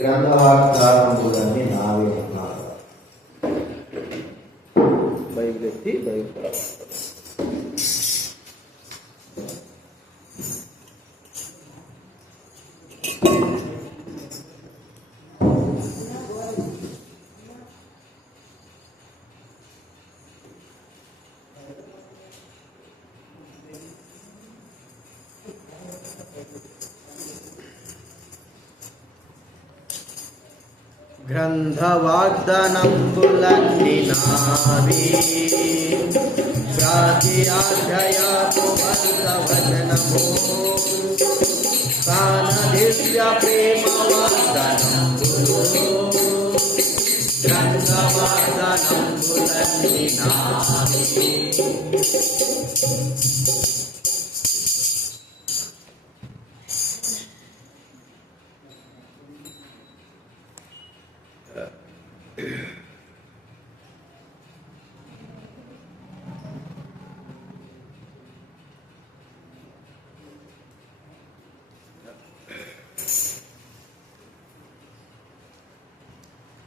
గ్రంథవాక్యారంభులన్నీ నావే అన్నారు. బైబిల్ ఎత్తి బైబిల్ గ్రంథవాగ్దానంబులన్నీ నావి ప్రాతిఆధ్యాయపువంతవచనము కాన దివ్య ప్రేమ వాగ్దానంబులు గ్రంథవాగ్దానంబులన్నీ నావి.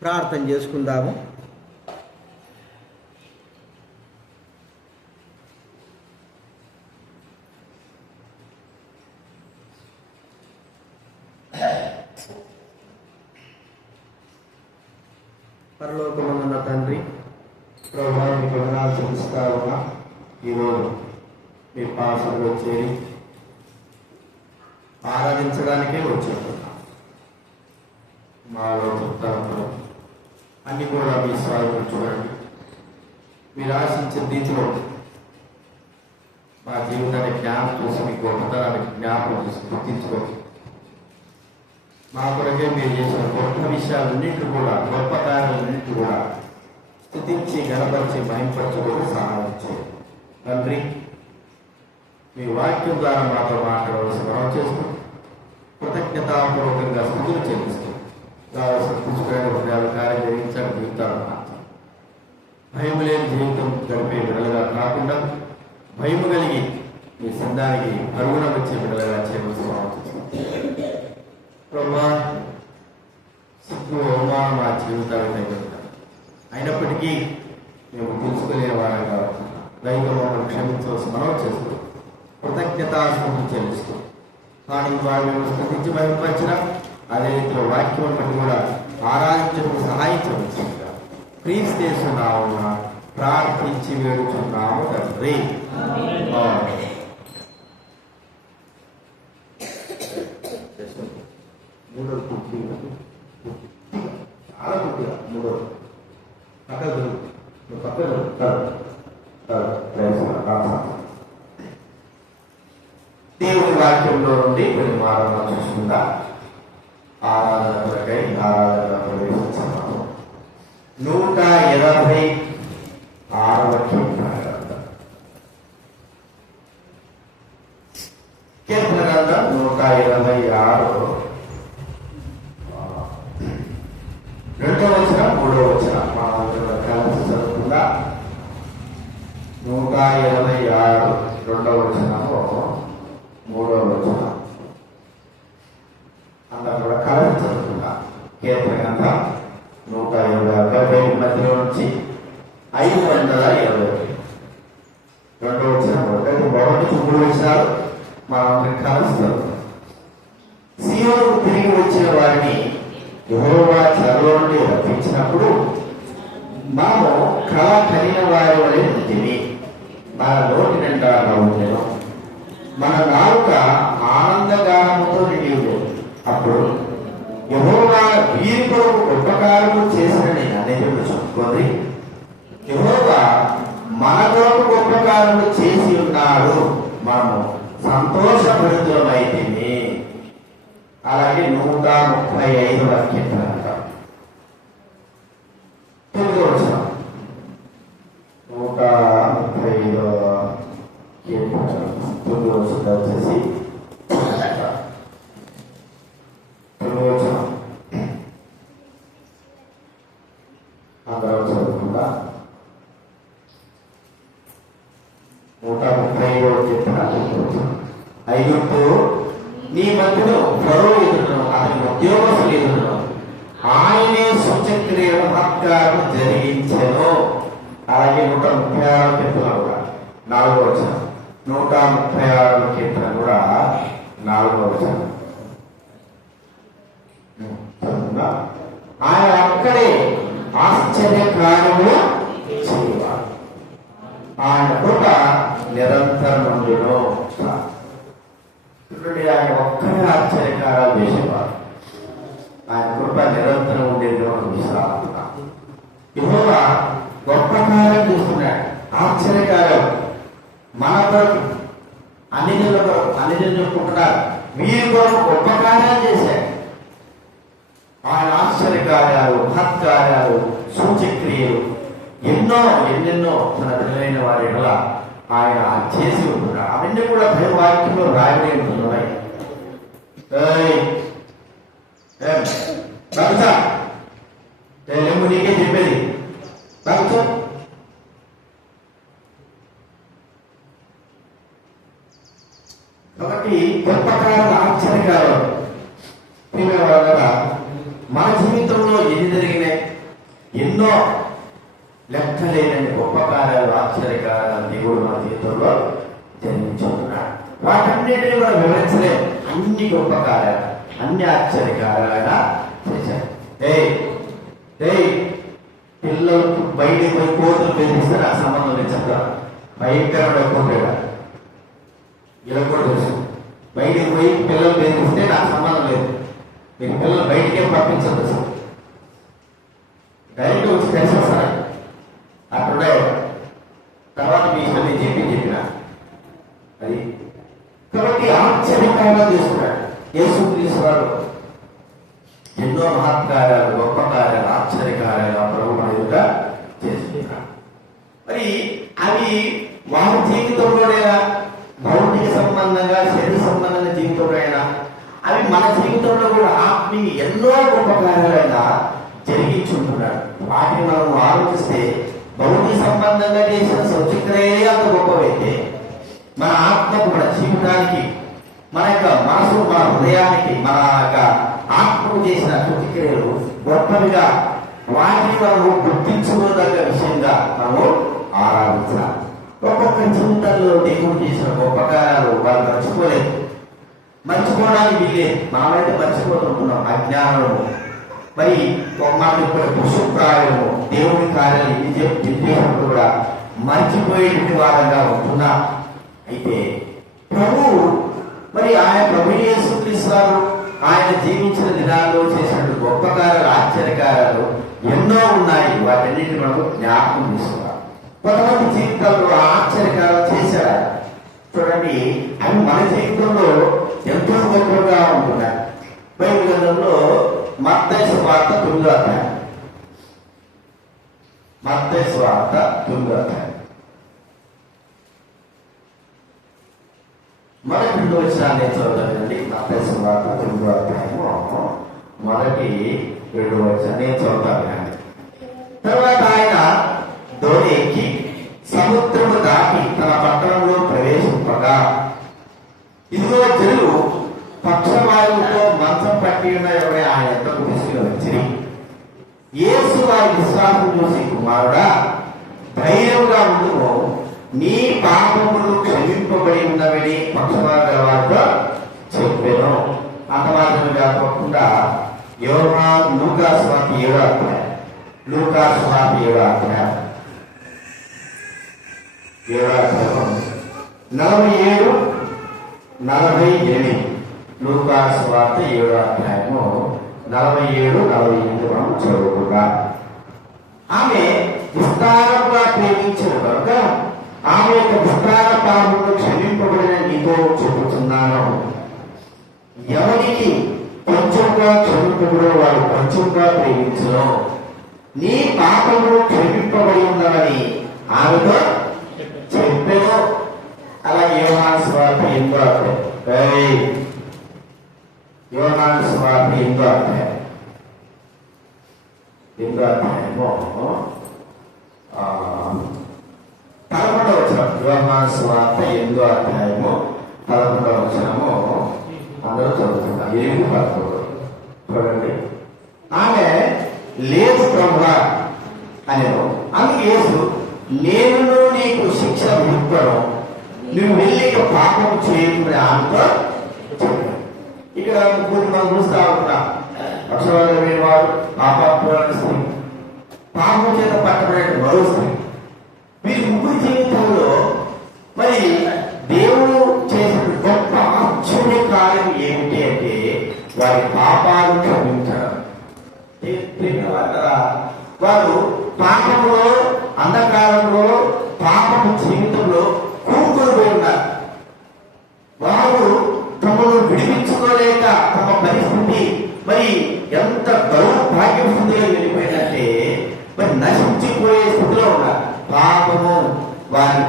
ప్రార్థన చేసుకుందాము. పరలోకమున్న తండ్రి, ప్రభువా మీకు వందనాలు చెల్లిస్తా ఉన్నా. ఈరోజు మీ పాసలో చేరి ఆరాధించడానికే వచ్చేస్తున్నా. మాలో చెప్తాను అన్ని కూడా మీ స్వాగతం చూడండి. మీరు ఆశించిన రీతిలో మా జీవితాన్ని జ్ఞాపకం చేసి మీ గొప్పతనానికి జ్ఞాపకం చేసి గుర్తించుకోవచ్చు. మా కొరకే మీరు చేసిన గొప్ప విషయాలన్నింటి కూడా, గొప్ప కార్యాలన్నింటి కూడా స్థుతించి గణపరిచి మహింపరచుకొని సహాయం చేయండి తండ్రి. మీ వాక్యం ద్వారా మాతో మాట్లాడవలసిన మనం చేస్తూ కృతజ్ఞతాపూర్వకంగా స్థుతులు చెల్లిస్తూ కావలసిన పుస్తకాలు హృదయాలు కార్యం జరిగించాలని జీవితాలు భయం లేని జీవితం గడిపే బిడ్డలుగా కాకుండా భయము కలిగి మీ సందానికి అరుగున వచ్చే బిడ్డలుగా చేయవలసిన ప్రభా. సిగ్గు అవమానం మా జీవితాలు అయినప్పటికీ మేము తెలుసుకునే వారం కాబట్టి దైవ మమ్మల్ని క్షమించవలసి మనం చేస్తూ కృతజ్ఞతాస్మృతి చెల్లిస్తూ కానీ వారు మేము స్థుతించి భయపరిచిన అదే రీతిలో వాక్యం బట్టి కూడా ఆరాధించడం సహాయం చేయవలసిందిగా క్రీస్తు యేసునామమున ప్రార్థించి వేడుచున్నాము తండ్రి. చాలా కొద్దిగా మూడోది దేవుని వాక్యంలో నుండి కొన్ని మారణ చూసుకుందా ఆరాధనకై ఆరాధన ప్రవేశించాము. 186వ కీర్తన గ్రంథం 126 రెండవ వచనం, మూడవ వచనం మనం కలిసి చదువుకుందా. 126 రెండవ వచనము, మూడవ వచనం అందరూ కూడా కలిసి చదువుకుందా. కీర్తన గ్రంథం 126 మధ్యలో నుంచి 520 రెండవ వచనం, ఒకటి మూడు వచనాలు మనం కలిసి చదువుకుందాం. సీయోనుకు తిరిగి వచ్చిన వారిని యెహోవా చెరలో నుండి రప్పించినప్పుడు మనము కళ కలిగిన వారి వలె ఉంటిమి. మన నోటి నిండా నవ్వుతాను, మన నాలుక ఆనందగానముతో నిండి ఉండేది. అప్పుడు యెహోవా వీరి కొరకు ఉపకారము చేసిన నేను అనేది చెప్పుకోండి. యెహోవా మన కొరకు ఉపకారము చేసి ఉన్నాడు, మనము సంతోషభరితులమైతిమి. అలాగే 135వ కీర్తన ఐగుప్తు నీ మధ్యలో ఫరో ఎదురును అతని ఉద్యోగస్తులు ఎదురును ఆయనే సూచక్రియల మహత్కారం జరిగించెను. అలాగే 136 కీర్తన కూడా 4వ వచనం, 136 కీర్తన కూడా 4వ వచనం. ఆయన అక్కడే ఆశ్చర్య కార్యములు చేయవాడు. ఆయన కృప నిరంతరం ఉండును. చూడండి, ఆయన ఒక్కడే ఆశ్చర్యకారాలు చేసేవాడు. ఆయన కృప నిరంతరం ఉండేది. విశ్రాంతిగా యెహోవా గొప్ప కార్యం చేస్తున్నాడు, ఆశ్చర్యకారం. మన కొరకు అన్ని చెప్పుకుంటున్నారు, వీరి కొరకు గొప్ప కార్యాలు చేశాడు. ఆయన ఆశ్చర్యకార్యాలు, మహత్కార్యాలు, సూచక్రియలు ఎన్నెన్నో తన పిల్లలైన వారి ఎలా ఆయన చేసి ఉంటున్నాడు. అవన్నీ కూడా దైవవాక్యంలో రాయబడి ఉంటున్నాయి. నీకే చెప్పేది కాబట్టి గొప్ప కారణం, ఆశ్చర్యకారం. మన జీవితంలో ఎన్ని జరిగినాయి, ఎన్నో లెక్కలేనని గొప్ప కార్యాలు, ఆశ్చర్యకారాలు దేవుడు మన జీవితంలో జన్మించుకున్నాడు. వాటన్నిటిని కూడా వివరించలేము. అన్ని గొప్ప కార్యాలు, అన్ని ఆశ్చర్యకారాలుగా చేశారు. పిల్లలకు బయటికి పోయి కోతులు బెదిరిస్తే నాకు సంబంధం లేదు చెప్తాను. భయంకరమైన కోటాడు ఇలా కూడా తెలుసు. బయటికి పోయి పిల్లలు బెదిరిస్తే నాకు సంబంధం లేదు. మీరు పిల్లలు బయటికే పంపించదు సార్, డైరెక్ట్ వచ్చి తెలిసేస్తారు అక్కడ. తర్వాత మీ ఇష్టం నేను చెప్పిన అది. కాబట్టి ఆశ్చర్యకార్యాలు చేస్తున్నాడు యేసుక్రీస్తు వారు. ఎన్నో మహత్కార్యాలు, గొప్ప కార్యాలు, ఆశ్చర్యకార్యాలు ఆ ప్రభు మన ఎదుట చేస్తున్నారు. మరి అవి వారి జీవితంలోనైనా, భౌతిక సంబంధంగా, శరీర సంబంధంగా జీవితంలోనైనా, అవి మన జీవితంలో కూడా ఆత్మీయ ఎన్నో గొప్ప కార్యాలైనా జరిగించుంటున్నాడు. వాటిని మనం ఆలోచిస్తే భౌతిక సంబంధంగా చేసిన సౌచిక్రియలే అంత గొప్పవైతే, మన ఆత్మకు, మన జీవితానికి, మన యొక్క మనసు, మన హృదయానికి, మన యొక్క ఆత్మకు చేసిన సౌచిక్రియలు గొప్పవిగా, వాటిని మనము గుర్తించుకోదగ్గ విషయంగా మనము ఆరాధించాలి. ఒక్కొక్క జీవితంలో దేవుడు చేసిన గొప్ప కార్యాలు వాళ్ళు మర్చిపోలేదు. మర్చిపోవడానికి వీల్లేదు. మనమైతే మర్చిపోతుంటున్నాం అజ్ఞానము. మరి మాకు ఇక్కడ పుష్పప్రాయము, దేవుని కార్యాలు ఎన్ని చేసినప్పుడు కూడా మర్చిపోయేటువంటి వారంగా ఉంటున్నా. అయితే ప్రభు మరి ఆయన ప్రభు యేసుక్రీస్తు ఆయన జీవించిన దినాల్లో చేసినటువంటి గొప్ప కార్యాలు, ఆశ్చర్యకార్యాలు ఎన్నో ఉన్నాయి. వాటన్నిటిని మనకు జ్ఞాపకం తీసుకోవాలి. కొంతమంది జీవితాల్లో ఆశ్చర్యకార్యాలు చేశారు. చూడండి, అవి మన జీవితంలో ఎంతో గొప్పగా ఉంటున్నాయి. బైబిల్ గ్రంథంలో మత్తయి సువార్త 9వ అధ్యాయం, మత్తయి సువార్త 9వ అధ్యాయం మొదటి 2 వచనాన్ని చదువుతానండి. మత్తయి సువార్త 9వ అధ్యాయము మొదటి 2 వచనాన్ని చదువుతాను. తర్వాత ఆయన దోణి ఎక్కి సముద్రము దాటి తన పట్టణంలో ప్రవేశింపగా, ఇదిగో జనులు పక్షవాయువుతో మంచం పట్టి ఉన్న ఎవరే ఆయన ఎంతకు తీసుకుని వచ్చి, యేసు వారి విశ్వాసం చూసి, కుమారుడా ధైర్యంగా ఉండును, నీ పాపములు క్షమింపబడి ఉన్నవని పక్షవాద వారితో చెప్పాను. అంత మాత్రమే కాకుండా లూకాసు వార్త 7వ అధ్యాయం, లూకాసు వార్త 7వ అధ్యాయం 47, 48. లూకాసు వార్త 7వ అధ్యాయము 47, 48 మనం చదువుకుందాం. ఆమె విస్తారంగా ప్రేమించిన కనుక ఆమె యొక్క విస్తార పాపములు క్షమింపబడిన నీతో చెబుతున్నాను, ఎవరికి కొంచెంగా క్షమింపబడో వాడు కొంచెంగా ప్రేమించును. నీ పాపములు క్షమింపబడి ఉన్నవని ఆమెతో చెప్పాను. అలాగే యోహాను సువార్త 8వ అధ్యాయం, యోహాను సువార్త 8వ అధ్యాయం, 8వ అధ్యాయము 11వ వచనం, యోహాను సువార్త 8వ అధ్యాయము 11వ వచనము అందరూ చదువుతున్నారు. 8:11 చూడండి. ఆమె లేదు ప్రభువా అనేను. అందుకు యేసు, నేను నీకు శిక్ష విధింపను, నువ్వు వెళ్ళి పాపం చేయకుండా ఆమెతో చెప్పాను. ఇక్కడ ముగ్గురు మనం చూస్తా ఉంటున్నాం. అక్షరాలు వారు పాపాత్ములైన స్త్రీ, పాపం చేత పట్టబడే మరో స్త్రీ. వీరి ముగ్గురు జీవితంలో మరి దేవుడు చేసిన గొప్ప ఆశ్చర్య కార్యం ఏమిటి అంటే వారి పాపాలు క్షమించడం. వారు పాపంలో, అంధకారంలో, పాపము జీవితంలో కూరుకొని ఉన్నారు. వారు తమను విడిపించుకోలేక తమ పరిస్థితి మరి ఎంత దౌర్భాగ్య స్థితిలో వెళ్ళిపోయిందంటే మరి నశించిపోయే స్థితిలో ఉన్నారు. పాపము వారిని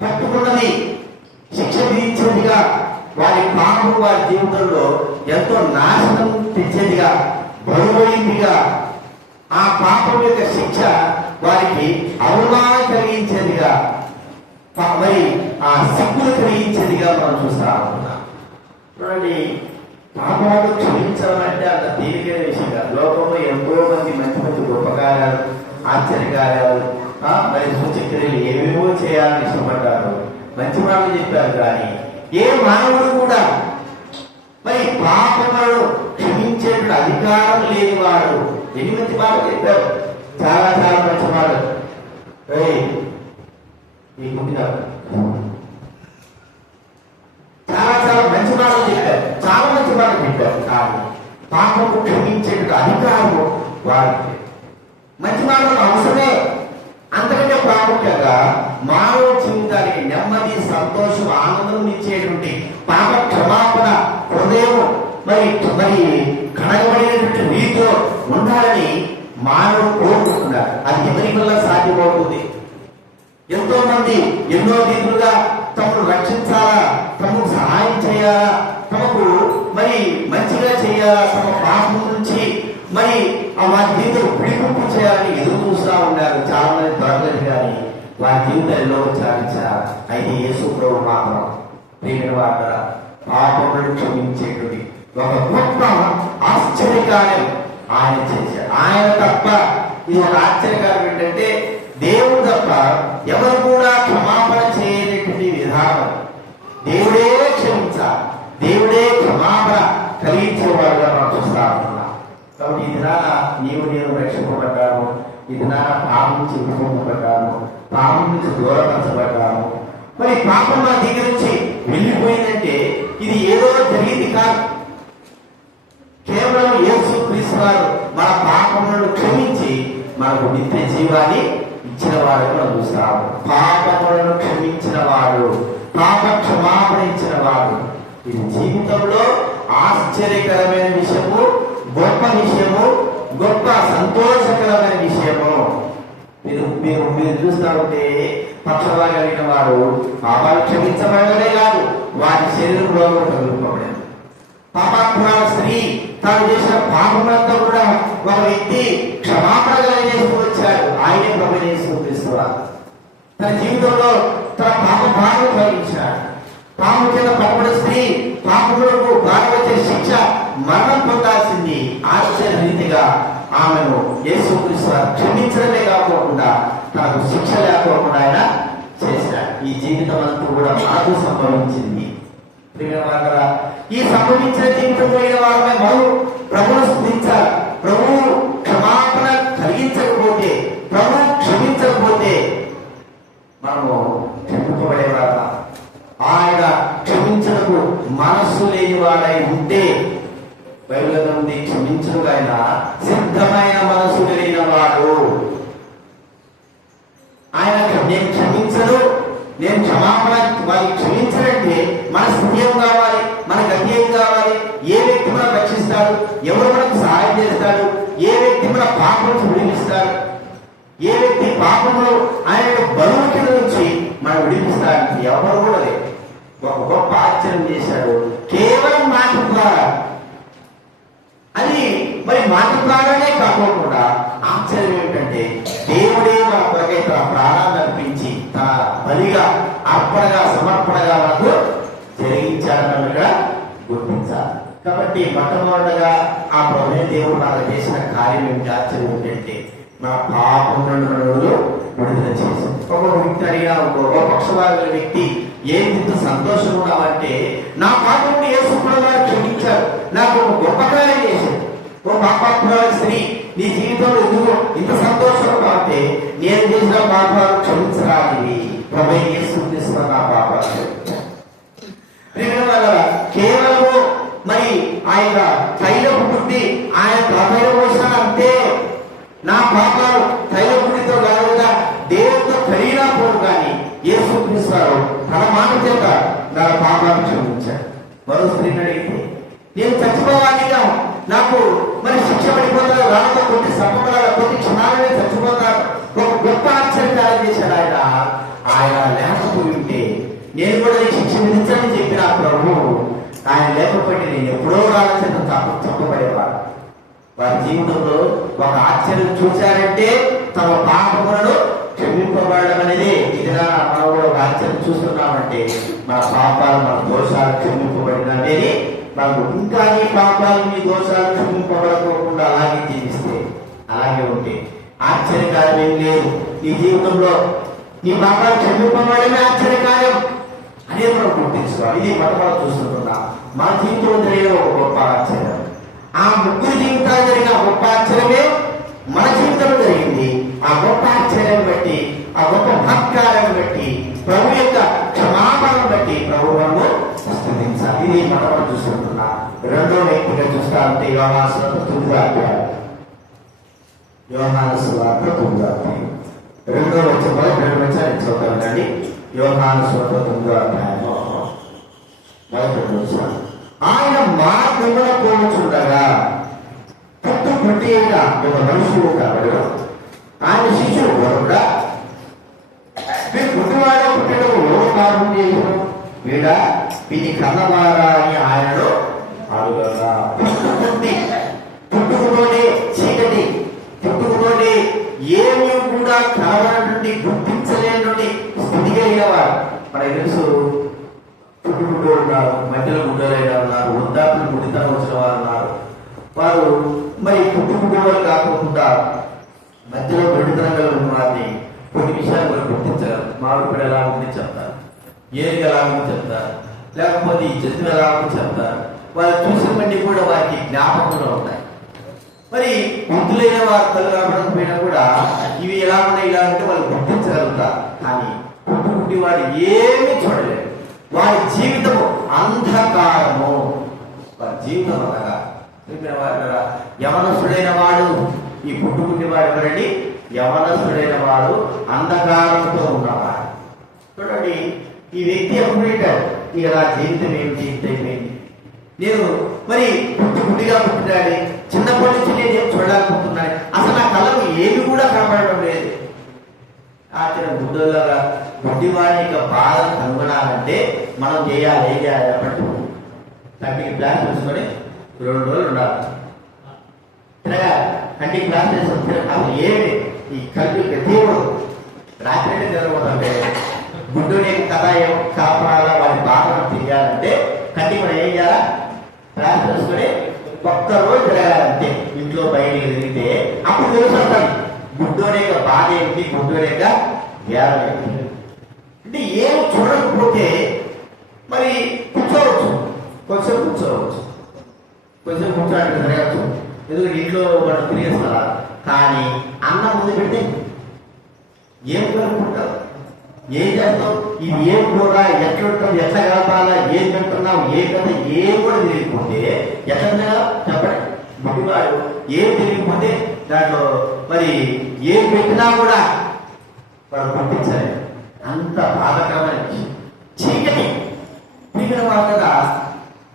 పట్టుకున్నది శిక్ష విధించేదిగా, వారి పాపము వారి జీవితంలో ఎంతో నాశనం తెచ్చేదిగా, బరువైందిగా, ఆ పాపం యొక్క శిక్ష వారికి అవమానం కలిగించేదిగా, మరి ఆ సిగ్గులు కలిగించేదిగా మనం చూస్తా ఉంటున్నాం. చూడండి, పాపాలు క్షమించడం అంటే అంత తేలికైన విషయం కాదు. లోకంలో ఎంతో మంది మంచి మంచి గొప్ప కార్యాలు, ఆశ్చర్యకార్యాలు, మరి సూచక్రియలు ఏవేవో చేయాలని ఇష్టపడ్డారు, మంచి మాటలు చెప్పారు. కానీ ఏ మానవుడు కూడా మరి పాపములను క్షమించే అధికారం లేని వాడు. ఎన్ని మంచి మాటలు చెప్పారు, చాలా చాలా మంచి మాటలు. చాలా చాలా మంచి మాటలు చెప్పారు, చాలా మంచి మాటలు చెప్పారు. కానీ పాపము క్షమించే అధికారము వారికి. మంచి మాటలు అవసరమే, అంతకంటే ప్రాముఖ్యంగా మానవ జీవితానికి నెమ్మది, సంతోషం, ఆనందం ఇచ్చేటువంటి పాప క్షమాపణ హృదయం మరి కడగబడినటువంటి రీతిలో ఉండాలని మానవుడు కోరుకుంటున్నారు. అది ఎవరి వల్ల సాధ్యమవుతుంది? ఎంతో మంది ఎన్నో రీతులుగా తమను రక్షించాలా, తమకు సహాయం చేయాలా, తమకు మరి మంచిగా చేయాలా, తమ పాపం నుంచి మరి వారి జీవితం విడిపింపు చేయాలని ఎదురు చూస్తూ ఉన్నారు. చాలా మంది దొరకలేదు, కానీ వారి జీవితంలో చాలించారు. అయితే యేసు ప్రభు మాత్రం ప్రియమైన వార్త పాపములను క్షమించేటువంటి ఒక గొప్ప ఆశ్చర్యకార్యం ఆయన చేశారు. ఆయన తప్ప, ఇది ఒక ఆశ్చర్యకార్యం ఏంటంటే దేవుడు తప్ప ఎవరు కూడా క్షమాపణ చేయలేటువంటి విధానం. దేవుడే క్షమించాలి, దేవుడే క్షమాపణ కలిగించేవాడుగా మనం చూస్తా ఉన్నాం. కాబట్టి ఇది నేను రక్షింపబడ్డాను, ఇది పాపం నుంచి విడిపింపబడ్డాను, పాపం నుంచి దూరపరచబడ్డాను. మరి పాపం మా దగ్గర నుంచి వెళ్ళిపోయిందంటే ఇది ఏదో జరిగింది కాదు. కేవలం యేసు క్రీస్తు వారు మన పాపములను క్షమించి మనకు నిత్య జీవాన్ని ఇచ్చిన వాడు మనం చూస్తాము. పాపములను క్షమించిన వాడు, పాప క్షమాపణ ఇచ్చిన వాడు. ఇది జీవితంలో ఆశ్చర్యకరమైన విషయము, గొప్ప విషయము, గొప్ప సంతోషకరమైన విషయము. మీరు చూస్తా ఉంటే పక్షవాలు కలిగిన వారు పాపాలు క్షమించబడమే కాదు, వారి శరీరంలో తగులుకోబడింది. పాపాత్మురాల స్త్రీ తాను చేసిన పాపమంతా కూడా ఒక వ్యక్తి క్షమాపణ కలిగేసుకుని వచ్చాడు. ఆయనే ప్రభు యేసు క్రీస్తు వారు తన జీవితంలో తన పాప భారం కలిగించాడు. పాపం చేత పట్టబడిన స్త్రీ పాపములకు భారం వచ్చే శిక్ష మరణం పొందాల్సింది. ఆశ్చర్య రీతిగా ఆమెను యేసు క్రీస్తు వారు క్షమించడమే కాకుండా తనకు శిక్ష లేకోకుండా ఆయన చేశాడు. ఈ జీవితం అంతా కూడా మనకు సంభవించింది. ఈ సంభవించిన జీవితం కలిగిన వారమే మనం ప్రభువు స్తుతించాలి. ప్రభువు క్షమాపణ కలిగించకపోతే, ప్రభు క్షమించకపోతే మనము క్షమింపబడేవాళ్ళ. ఆయన క్షమించడానికి మనస్సు లేని వాడై ఉంటే బైబిల్ ఉంది, క్షమించడానికి ఆయన సిద్ధమైన మనసు కలిగిన వాడు. ఆయన నేను క్షమించను, నేను క్షమాపణ వారికి క్షమించాలంటే మన స్థితి ఏం కావాలి, మన గతి ఏం కావాలి, ఏ వ్యక్తి మనం రక్షిస్తాడు, ఎవరు మనకు సహాయం చేస్తాడు, ఏ వ్యక్తి మన పాపం నుంచి విడిపిస్తాడు, ఏ వ్యక్తి పాపంలో ఆయన బరువు కింద నుంచి మనం విడిపిస్తాడు, ఎవరు కూడా లేదు. ఒక గొప్ప ఆశ్చర్యం చేశాడు కేవలం మాట ద్వారా. అది మరి మాట ప్రాణాలే కాకోకుండా ఆశ్చర్యం ఏమిటంటే దేవుడే మన కొరకై తన ప్రాణాన్ని అర్పించి తన బలిగా అర్పణగా సమర్పణగా మనకు జరిగించాలని ఇక్కడ గుర్తించాలి. కాబట్టి మొట్టమొదటిగా ఆ ప్రభు దేవుడు నాకు చేసిన కార్యం ఏమిటి ఆశ్చర్యం ఏంటంటే మన పాపం నుండి విడుదల చేసి ఒక వ్యక్తి అడిగిన ఒక పక్షవాద వ్యక్తి ఏం ఇంత సంతోషం ఉన్నామంటే నా పాపం యేసుప్రభువు వారు క్షమించారు, నాకు ఒక గొప్ప కార్యం చేశారు. ఓ పాపాత్మురాలు స్త్రీ నీ జీవితంలో ఎందుకు ఇంత సంతోషం అంటే నేను చేసిన పాపాలు క్షమించరానివి ప్రభు యేసు క్రీస్తు నా పాపాలు కేవలము మరి ఆయన తైలపు పుట్టి ఆయన తైల పోసిన అంతే నా పాపాలు తైలపుడితో కాకుండా దేవుడితో కడిగినా పోదు. కానీ యేసు క్రీస్తు తన మాట చేత నా పాపాలు క్షమించాడు. మరో స్త్రీని అడిగితే నేను చచ్చిపోవాలిగా నాకు మరి శిక్ష పడిపోతాను, రాళ్ళతో కొద్ది సంపదల కొద్ది క్షణాలనే చచ్చిపోతాను. ఒక గొప్ప ఆశ్చర్యాలు చేశాడు ఆయన. ఆయన లేకపోయి ఉంటే నేను కూడా ఈ శిక్ష విధించాలని చెప్పిన ప్రభు ఆయన లేకపోతే నేను ఎప్పుడో రాళ్ళ చేత తప్పబడేవాడు. వారి జీవితంలో ఒక ఆశ్చర్యం చూశారంటే తమ పాపములను క్షమింపబడడం అనేది ఇదిలా మనం కూడా ఒక ఆశ్చర్యం చూస్తున్నామంటే మన పాపాలు మన దోషాలు క్షమింపబడిన అనేది మనకు ఇంకా నీ పాపాలు నీ దోషాలు క్షమింపబడకోకుండా అలాగే జీవిస్తే అలాగే ఉంటే ఆశ్చర్యకార్యం ఏం లేదు. నీ జీవితంలో నీ పాపాలు క్షమింపబడమే ఆశ్చర్యకార్యం అనేది మనం గుర్తించుకోవాలి. ఇది మొట్టమొదటి చూస్తున్నా మన జీవితంలో జరిగిన ఒక గొప్ప ఆశ్చర్యం. ఆ ముగ్గురు జీవితాలు జరిగిన గొప్ప ఆశ్చర్యమే మన జీవితంలో జరిగింది. ఆ గొప్ప ఆశ్చర్యం బట్టి ఆ గొప్ప మహత్కార్యం బట్టి ప్రభు యొక్క క్షమాపణ బట్టి ప్రభువును స్తుతించాలి. ఇది మొట్టమొదటి చూస్తున్నా. రెండో వ్యక్తిగా చూస్తా ఉంటే యోహాను సువార్త 9వ అధ్యాయం. యోహాను సువార్త 9వ అధ్యాయం రెండో వచ్చాను చదువుతానండి. యోహాను సువార్త 9వ అధ్యాయం మొదటి వచ్చాను. ఆయన మార్గమున పోవచ్చుండగా పుట్టి అయిన ఒక మనుషుడు కాబట్టి ఆయన శిష్యుడు కూడా మీరు పుట్టివాడే పుట్టడం లోకారం చేయడం వీడ ఇది కన్నవారా అని ఆయనలో అడుగగా పుట్టుకులోనే చీకటి పుట్టుకులోనే ఏమీ కూడా కనబడటువంటి గుర్తించలేనటువంటి స్థితి కలిగిన వారు మనకి తెలుసు. పుట్టుకుంటూ ఉన్నారు, మధ్యలో గుడ్డలైన ఉన్నారు, వృద్ధాపులు గుడితనం వచ్చిన వారు ఉన్నారు. వారు మరి పుట్టుకుంటూ వారు కాకుండా మధ్యలో గడితనం కలిగిన వారిని కొన్ని విషయాలు కూడా గుర్తించగలరు. మామిడిపడి ఎలా ఉంది చెప్తారు, ఏనుగు ఎలా ఉంది చెప్తారు, లేకపోతే ఈ జంతువు ఎలా ఉంది చెప్తారు. వారు చూసిన బట్టి కూడా వారికి జ్ఞాపకంలో ఉంటాయి. మరి వృద్ధులైన వారు కళ్ళు కనపడకపోయినా కూడా ఇవి ఎలా ఉన్నాయి ఇలా అంటే వాళ్ళు గుర్తించగలుగుతారు. కానీ పుట్టుకుంటి వాడు ఏమీ చూడలేరు. వారి జీవితము అంధకారము. వారి జీవితం అనగా యవనస్తుడైన వాడు ఈ పుట్టుకుంటి వాడు ఎవరండి? యవనస్తుడైన వాడు అంధకారంతో ఉన్నవాడు. చూడండి, ఈ వ్యక్తి అనుకుంటాడు ఇక నా జీవితం ఏమిటి అయిపోయింది. నేను మరి పుట్టుకుంటిగా పుట్టినాడు, చిన్నప్పటి నుంచి నేనేం చూడాలనుకుంటున్నాను, అసలు నా కళకు ఏమి కూడా కనబడడం లేదు. ఆచరణ బుద్ధులాగా బుద్ధివాడి యొక్క బాధ కనుగొనాలంటే మనం చేయాలి. ఏం చేయాలి? అప్పటి కంటికి గ్లాస్ చూసుకొని 2 రోజులు ఉండాలి. తినగా కంటికి గ్లాస్ వేసుకొని అసలు ఏమి ఈ కళ్ళు దేవుడు రాత్రి నిద్రపోతుంటే బుద్ధుని కథ ఏం కాపాడాలా వారి బాధను తెలియాలంటే కంటికి మనం ఏం చేయాలా? గ్లాస్ వేసుకొని ఒక్క రోజు తిరగాలంటే ఇంట్లో బయటికి తిరిగితే అప్పుడు తెలుసుకుంటాం బుద్ధుని యొక్క బాధ ఏంటి, బుద్ధుని యొక్క వ్యాధి ఏంటి. అంటే ఏం చూడకపోతే మరి కూర్చోవచ్చు, కొంచెం కూర్చోవచ్చు, కొంచెం కూర్చోడానికి తిరగచ్చు. ఎందుకంటే ఇంట్లో వాళ్ళు తిరిగేస్తారా. కానీ అన్నం ముందు పెడితే ఏం కలుపుకుంటావు, ఏం చేస్తావు, ఇది ఏం కూర, ఎట్లుంటావు, ఎట్లా కలపాలా, ఏం తింటున్నావు, ఏ కథ ఏం కూడా తెలియకపోతే ఎట్లా తినాలో చెప్పండి. బుద్ధివాడు ఏం తెలియకపోతే దాంట్లో మరి ఏం పెట్టినా కూడా వాడు పంపించాలి. అంత బాధకరమైన విషయం. చీకటి మిగిలిన వాళ్ళగా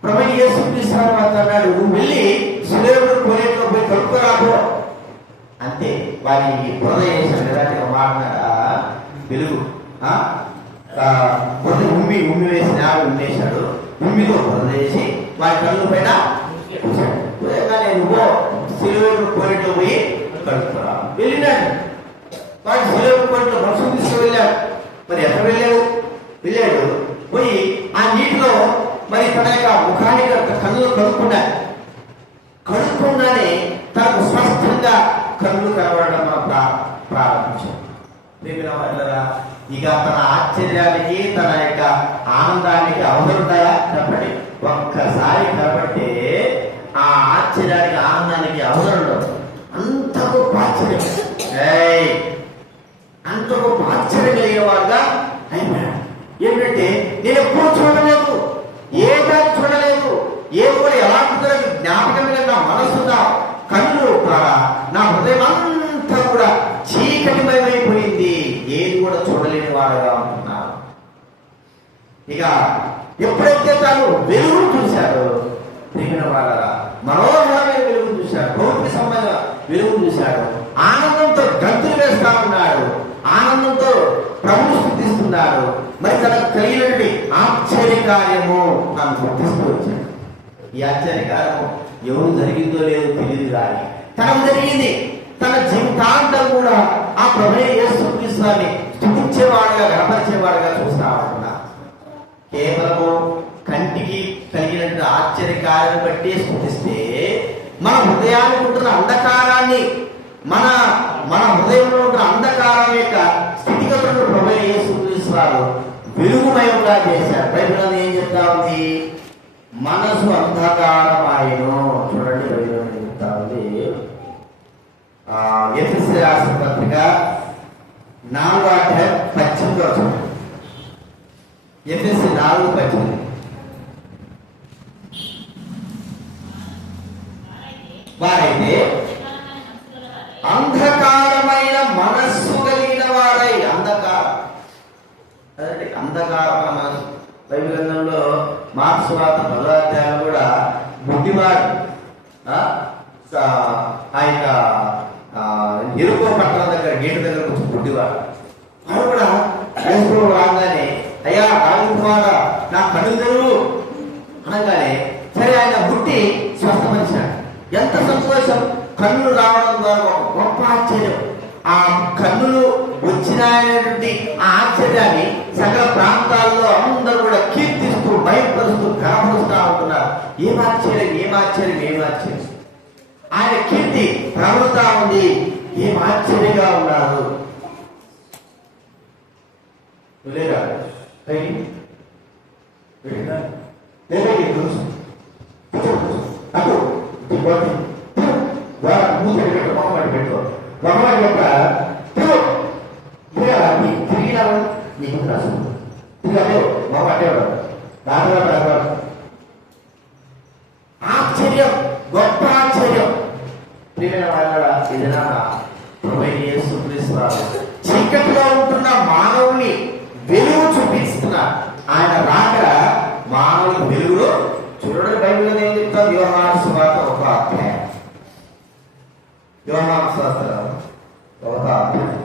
ప్రభువు యేసు క్రీస్తు మాట్లాడాడు, నువ్వు వెళ్ళి సులేవుడు కోరేట్లో పోయి కలుపుకోరాబో అంతే. వారి బురద చేశాడు కదా మాట వెలుగు ఉమ్మి వేసి ఉమ్మేశాడు. ఉమ్మితో బురద చేసి వారి కళ్ళు పైన కూర్చాడు. పోయగానే నువ్వు సిలువకు పోయిట్లో పోయి కడుపురా వెళ్ళినాడు. వాడు సిలువకు పోయిట్లో మనుషులు తీసుకువెళ్ళాడు. మరి ఎక్కడ వెళ్ళాడు పోయి ఆ నీటిలో మరి తన యొక్క ముఖానికి కన్నులు కడుక్కున్నాడు. కడుక్కుండానే తనకు స్పష్టంగా కన్నులు కనబడడం ప్రారంభించాడు. ఇక తన ఆశ్చర్యానికి తన యొక్క ఆనందానికి అవసరముంటాయా చెప్పండి. ఒక్కసారి కనబడితే ఆ ఆశ్చర్యానికి ఆనందానికి అవసరం ఉండదు. అంత గొప్ప ఆశ్చర్యం, అంత గొప్ప ఆశ్చర్యం కలిగిన వాడుగా అయిపోయాడు. ఏమిటంటే నేను ఎప్పుడు చూడలేదు, ఏ దాన్ని చూడలేదు, ఏ కూడా ఎలాంటి జ్ఞాపకమైన నా మనసు నా కన్ను నా హృదయం అంతా కూడా చీకటిమయమైపోయింది. ఏది కూడా చూడలేని వాడుగా ఉంటున్నాను. ఇక ఎప్పుడైతే తాను వెలుగును చూశాడో దిగిన వాళ్ళ మనోహరమైన వెలుగును చూశాడు, భౌతిక సంబంధ వెలుగును చూశాడు. ఆనందంతో గంతులు వేస్తా ఉన్నాడు, ఆనందంతో ప్రభువు స్తుతిస్తున్నాడు. మరి తనకు కలిగినటువంటి ఆశ్చర్యకార్యము తాను గుర్తిస్తూ వచ్చాడు. ఈ ఆశ్చర్యకార్యము ఎవరు జరిగిందో లేదో తెలియదు, కానీ తనకు జరిగింది. తన జీవితాంతం కూడా ఆ ప్రభువే యేసుక్రీస్తుని స్తుతించేవాడుగా గణపరిచేవాడుగా చూస్తా ఉంటున్నా. కేవలము కంటికి కలిగినటువంటి ఆశ్చర్యకార్యం బట్టి స్తుతిస్తే మన హృదయానికి ఉంటున్న అంధకారాన్ని, మన హృదయంలో ఉంటున్న అంధకారం యొక్క స్థితిగతులను ప్రభువే యేసుక్రీస్తు వారు వెలుగుమయంగా చేశారు. బైబిల్ ఏం చెప్తా ఉంది? మనసు అంధకారమాయను. చూడండి బైబిల్ చెప్తా ఉంది. ఎఫెసీ రాసిన పత్రిక 4:18 ఎఫెసీ 4:18 వారైతే అంధకారమైన మనస్సు కలిగిన వారై, అంధకారమైన మనస్సు. బైబిల్ గ్రంథంలో మార్క్స్ వార్త 10వ అధ్యాయం కూడా గుడ్డివాడు ఆ యొక్క ఎరుకో పట్టణం దగ్గర గేటు దగ్గర వచ్చి గుడ్డివాడు. వాడు కూడా రాగానే అయ్యా రాజకుమారా నా కళ్ళు తెరువు అనగానే సరే ఆయన గుట్టి స్వస్థపరిచాడు. ఎంత సంతోషం! కన్నులు రావడం ద్వారా ఒక గొప్ప ఆశ్చర్యం. ఆ కన్నులు వచ్చినాయనేటువంటి ఆ ఆశ్చర్యాన్ని సకల ప్రాంతాల్లో అందరూ కూడా కీర్తిస్తూ భయపరుస్తూ గర్వపరుస్తూ ఉంటున్నారు. ఏం ఆశ్చర్యం, ఏం ఆశ్చర్యం, ఏం ఆశ్చర్యం! ఆయన కీర్తి ప్రవృత్తా ఉంది. ఏం ఆశ్చర్యంగా ఉన్నారు లేదా? మొహమ్మద్ యొక్క తిరిగిన నీకు రాసు తిరిగి మొహమ్మద్ ఆశ్చర్యం, గొప్ప ఆశ్చర్యం. ఏదైనా చీకటిలో ఉంటున్న మానవుని వెలుగు చూపిస్తున్నారు. ఆయన రాక మానవుని వెలుగులో చూడండి. బైబిల్ ఏం చెప్తారు? యోహాను సువార్త 1వ అధ్యాయం, యోహాను సువార్త 1వ అధ్యాయం,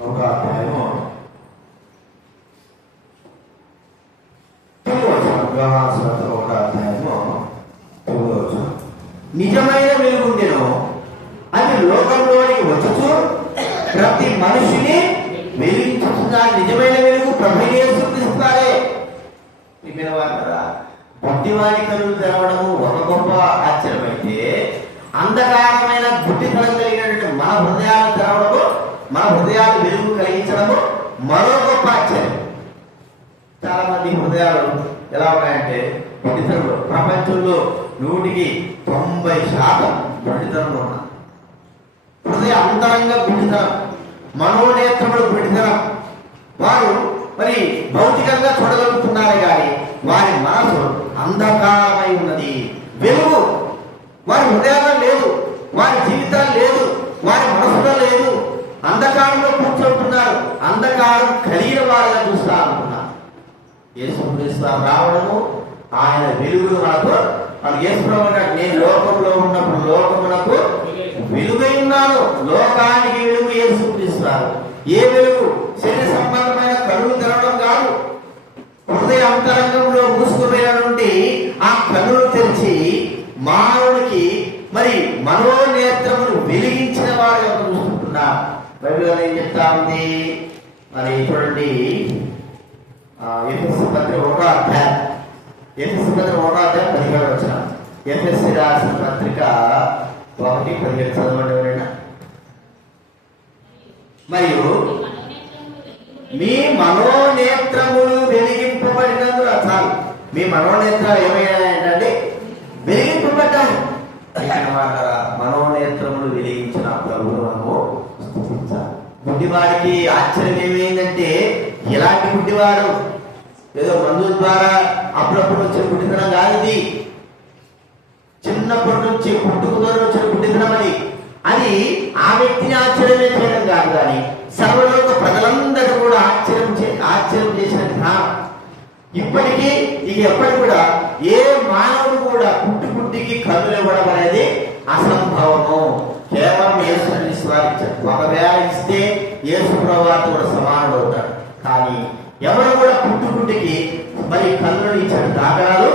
1వ అధ్యాయము 9వ వచనం. యోహాను సువార్త 1వ అధ్యాయము 9వ వచనం. నిజమైన వెలుగుండెను, అది లోకంలోనికి వచ్చుచు ప్రతి మనిషిని వెలిగించుతున్నా. నిజమైన వెలుగు ప్రభువే యేసుక్రీస్తువారే. బుద్ధివాడి కనులు తెరవడము ఒక గొప్ప ఆశ్చర్యమైతే, అంధకారమైన గుడ్డితనం కలిగినటువంటి మన హృదయాలు తెరవడము, మన హృదయాలు వెలుగు కలిగించడము మరో గొప్ప ఆశ్చర్యం. చాలా మంది హృదయాలు ఎలా ఉన్నాయంటే గుడ్డితనంలో. ప్రపంచంలో 90% గుడ్డితనంలో ఉన్నారు. హృదయ అంతరంగ గుడ్డితనం, మనోనేత్రములు గుడ్డితనం. వారు మరి భౌతికంగా చూడగలుగుతున్నారే కానీ వారి మనసు అంధకారమై ఉన్నది. వెలుగు వారి హృదయాల్లో లేదు, వారి జీవితాలు లేదు, వారి మనసులో లేదు. అంధకారంలో కూర్చోంటున్నారు. అంధకారం కలిగిన వారిగా చూస్తా అనుకున్నారు. యేసుక్రీస్తు రావడము, ఆయన వెలుగును మనకు యేసుప్రభువు నేను లోకంలో ఉన్నప్పుడు లోకమునకు వెలుగై ఉన్నాను. లోకానికి వెలుగు యేసుక్రీస్తు. ఏ వెలుగు? శరీర సంబంధమైన కళ్ళు తెరవడం కాదు, హృదయ అంతరంగంలో మూసుకుపోయినటువంటి ఆ మానవుడికి మరి మనోనేత్రమును వెలిగించిన వాడు ఎవరు చూసుకుంటున్నా బైబిల్ ఏం చెప్తా ఉంది మరి చూడండి ఎఫెసీ పత్రిక 1వ అధ్యాయం 17వ వచనం ఎఫెసీ రాసిన పత్రిక 1:17 చదవండి ఎవరైనా. మరియు మీ మనోనేత్రములు వెలిగింపబడినందున చాలు. మీ మనోనేత్రాలు ఏమయ్యాయంటే వెలిగింపబడ్డాయి. మనోనేత్రములు వెలిగించిన ప్రభువును మనము స్తుతించాలి. గుడ్డివాడికి ఆశ్చర్యం ఏమైందంటే ఎలాంటి గుడ్డివాడు, ఏదో మందు ద్వారా అప్పుడప్పుడు వచ్చిన గుడ్డితనం కాదు ఇది. చిన్నప్పటి నుంచి పుట్టుకతో వచ్చిన గుడ్డితనం అది ఆ వ్యక్తిని ఆశ్చర్యమే చేయడం కాదు, కానీ సర్వలోక ప్రజలందరూ కూడా ఆశ్చర్యం చేసిన జ్ఞానం. ఇప్పటికీ ఇక ఎప్పటికి కూడా ఏ మానవుడు కూడా పుట్టికి కన్నులు ఇవ్వడం అనేది అసంభవము. కేవలం యేసుని స్వారించాడు. ఒకవేళ ఇస్తే యేసు ప్రభువుతో కూడా సమానుడు అవుతాడు. కానీ ఎవరు కూడా పుట్టికి మరి కన్నులు ఇచ్చిన దాఖలాలు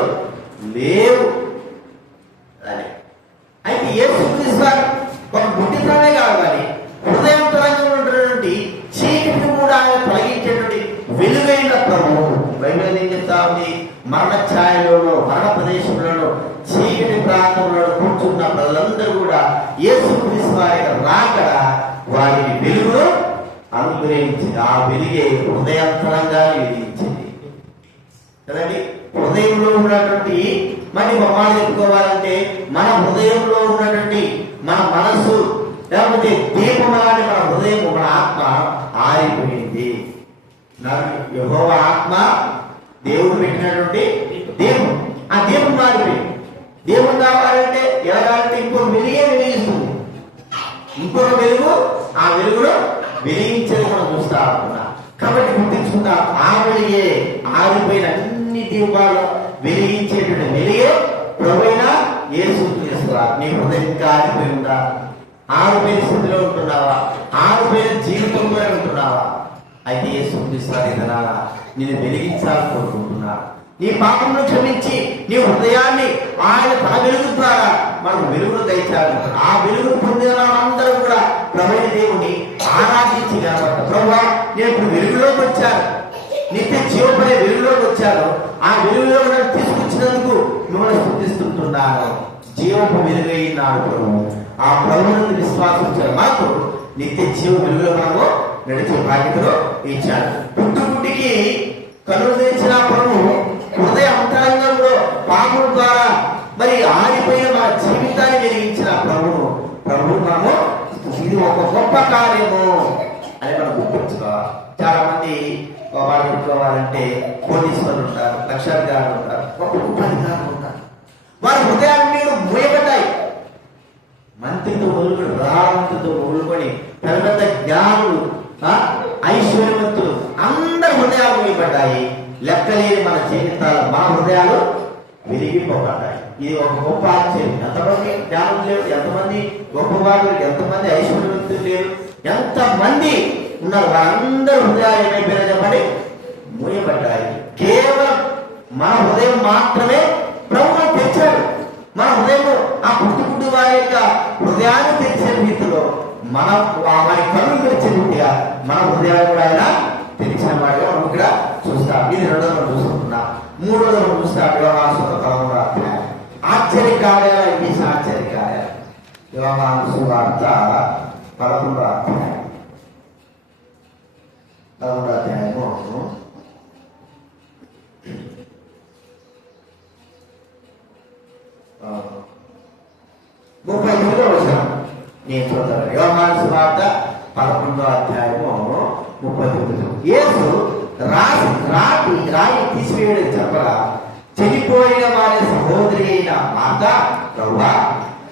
లేవు. అయితే యేసుక్రీస్తు ఒక గుడ్డితనమే కాదు, కానీ హృదయంతరంగా ఉన్నటువంటి చీకటిని కూడా తొలగించేటువంటి వెలుగైన ప్రభువు. బైబిల్ ఏం చెప్తా ఉంది? మరణ ఛాయలోనూ మరణ ప్రదేశంలోనూ చీకటి ప్రాంతంలో కూర్చున్న ప్రజలందరూ కూడా యేసుక్రీస్తు వారి రాకడ వారికి వెలుగును అనుగ్రహించింది. ఆ వెలుగే హృదయంతరంగా వెలిగించింది కదండి. హృదయంలో ఉన్నటువంటి మరి బొమ్మలు చెప్పుకోవాలంటే మన హృదయంలో ఉన్నటువంటి మన మనస్సు లేకపోతే దీపం లాంటి మన హృదయం, మన ఆత్మ ఆరిపోయింది. యెహోవా ఆత్మ దేవుడు పెట్టినటువంటి దీపం, ఆ దీపం మారిపోయింది. దీపం కావాలంటే ఎలాగంటే ఇంకొక వెలుగే వెలిగిస్తుంది. ఇంకొక వెలుగు ఆ వెలుగును వెలిగించేది మనం చూస్తా ఉంటున్నా. కాబట్టి గుర్తించుకుందాం, ఆ వెలిగే ఆరిపోయిన అన్ని దీపాలు వెలిగించేటువంటి వెలిగే ప్రభువైన యేసుక్రీస్తు. నీ హృదయం ఇంకా ఆరిపోయి ఉందా? ఆరిపోయిన స్థితిలో ఉంటున్నావా? ఆరిపోయిన జీవితంలో ఉంటున్నావా? అయితే యేసుక్రీస్తు నిన్ను వెలిగించాలని కోరుకుంటున్నా. నీ పాపమును క్షమించి నీ హృదయాన్ని ఆయన తన వెలుగు ద్వారా మనకు వెలుగును దయచాలి. ఆ వెలుగును పొందిన అందరూ కూడా ప్రభువైన దేవుని ఆరాధించి కాబట్టి ప్రభువా నేను ఇప్పుడు వెలుగులోకి వచ్చాను, నిత్య జీవపడే వెలుగులోకి వచ్చాను, ఆ వెలుగులో తీసుకొచ్చినందుకు మిమ్మల్ని స్తుతిస్తుంటున్నాను. జీవపు వెలుగైనాడు ప్రభు. ఆ ప్రభువుని విశ్వాసించారు మాకు నిత్య జీవ వెలుగులో మనము నడిచే బాధ్యతను ఇచ్చాడు. పుట్టుకుటికి కనులు తెచ్చిన ప్రభు హృదయ అంతరంగంలో పాపం ద్వారా మరి ఆరిపోయిన మన జీవితాన్ని వెలిగించిన ప్రభు మనము ఇది ఒక గొప్ప కార్యము అని మనం గుర్తించుకోవాలి. చాలా మంది వాళ్ళు చెప్పుకోవాలంటే కోటీశ్వరులు ఉంటారు, లక్షాధికారులు ఉంటారు, గొప్ప గొప్ప అధికారులు ఉంటారు. వారి హృదయాన్ని మూయబడ్డాయి. మంత్రితో మొదలుకొని ప్రధానమంత్రితో మొదలుకొని పెద్ద పెద్ద జ్ఞానులు, ఐశ్వర్యవంతులు అందరి హృదయాలు మూయబడ్డాయి. లెక్కలేని మన జీవితాలు, మన హృదయాలు వెలిగింపబడ్డాయి. ఇది ఒక గొప్ప ఆశ్చర్యం. ఎంతమంది జ్ఞానం లేరు, ఎంతమంది గొప్పవాళ్ళు, ఎంతమంది ఐశ్వర్యవంతులు లేరు, ఎంతమంది ఉన్నారు, వారందరూ హృదయాలు ఏమైపోయినా చెప్పండి మూయబడ్డాయి. కేవలం మన హృదయం మాత్రమే ప్రభువు తెచ్చాడు. మన హృదయం ఆ పుట్టు వారి యొక్క హృదయాన్ని తెచ్చే రీతిలో మనం వారి కళ్ళు తెచ్చే రీతిగా మన హృదయాలు కూడా ఆయన తెరిచిన వాడిగా మనం ఇక్కడ చూస్తాం. ఇది రెండో మనం చూసుకుంటున్నాం. మూడోది మనం చూస్తాం యోహాను సువార్త ఆశ్చర్యకార్యాలు చేసిన ఆశ్చర్యకార్యాలు. యోహాను సువార్త 11వ అధ్యాయం 11వ అధ్యాయము 39వ వచనం నేను చూద్దాను. యోహాను సువార్త 11వ అధ్యాయము 39. యేసు రాయి తీసివేయడం చెప్పగా చనిపోయిన వారి సహోదరి అయిన మార్త ప్రభువా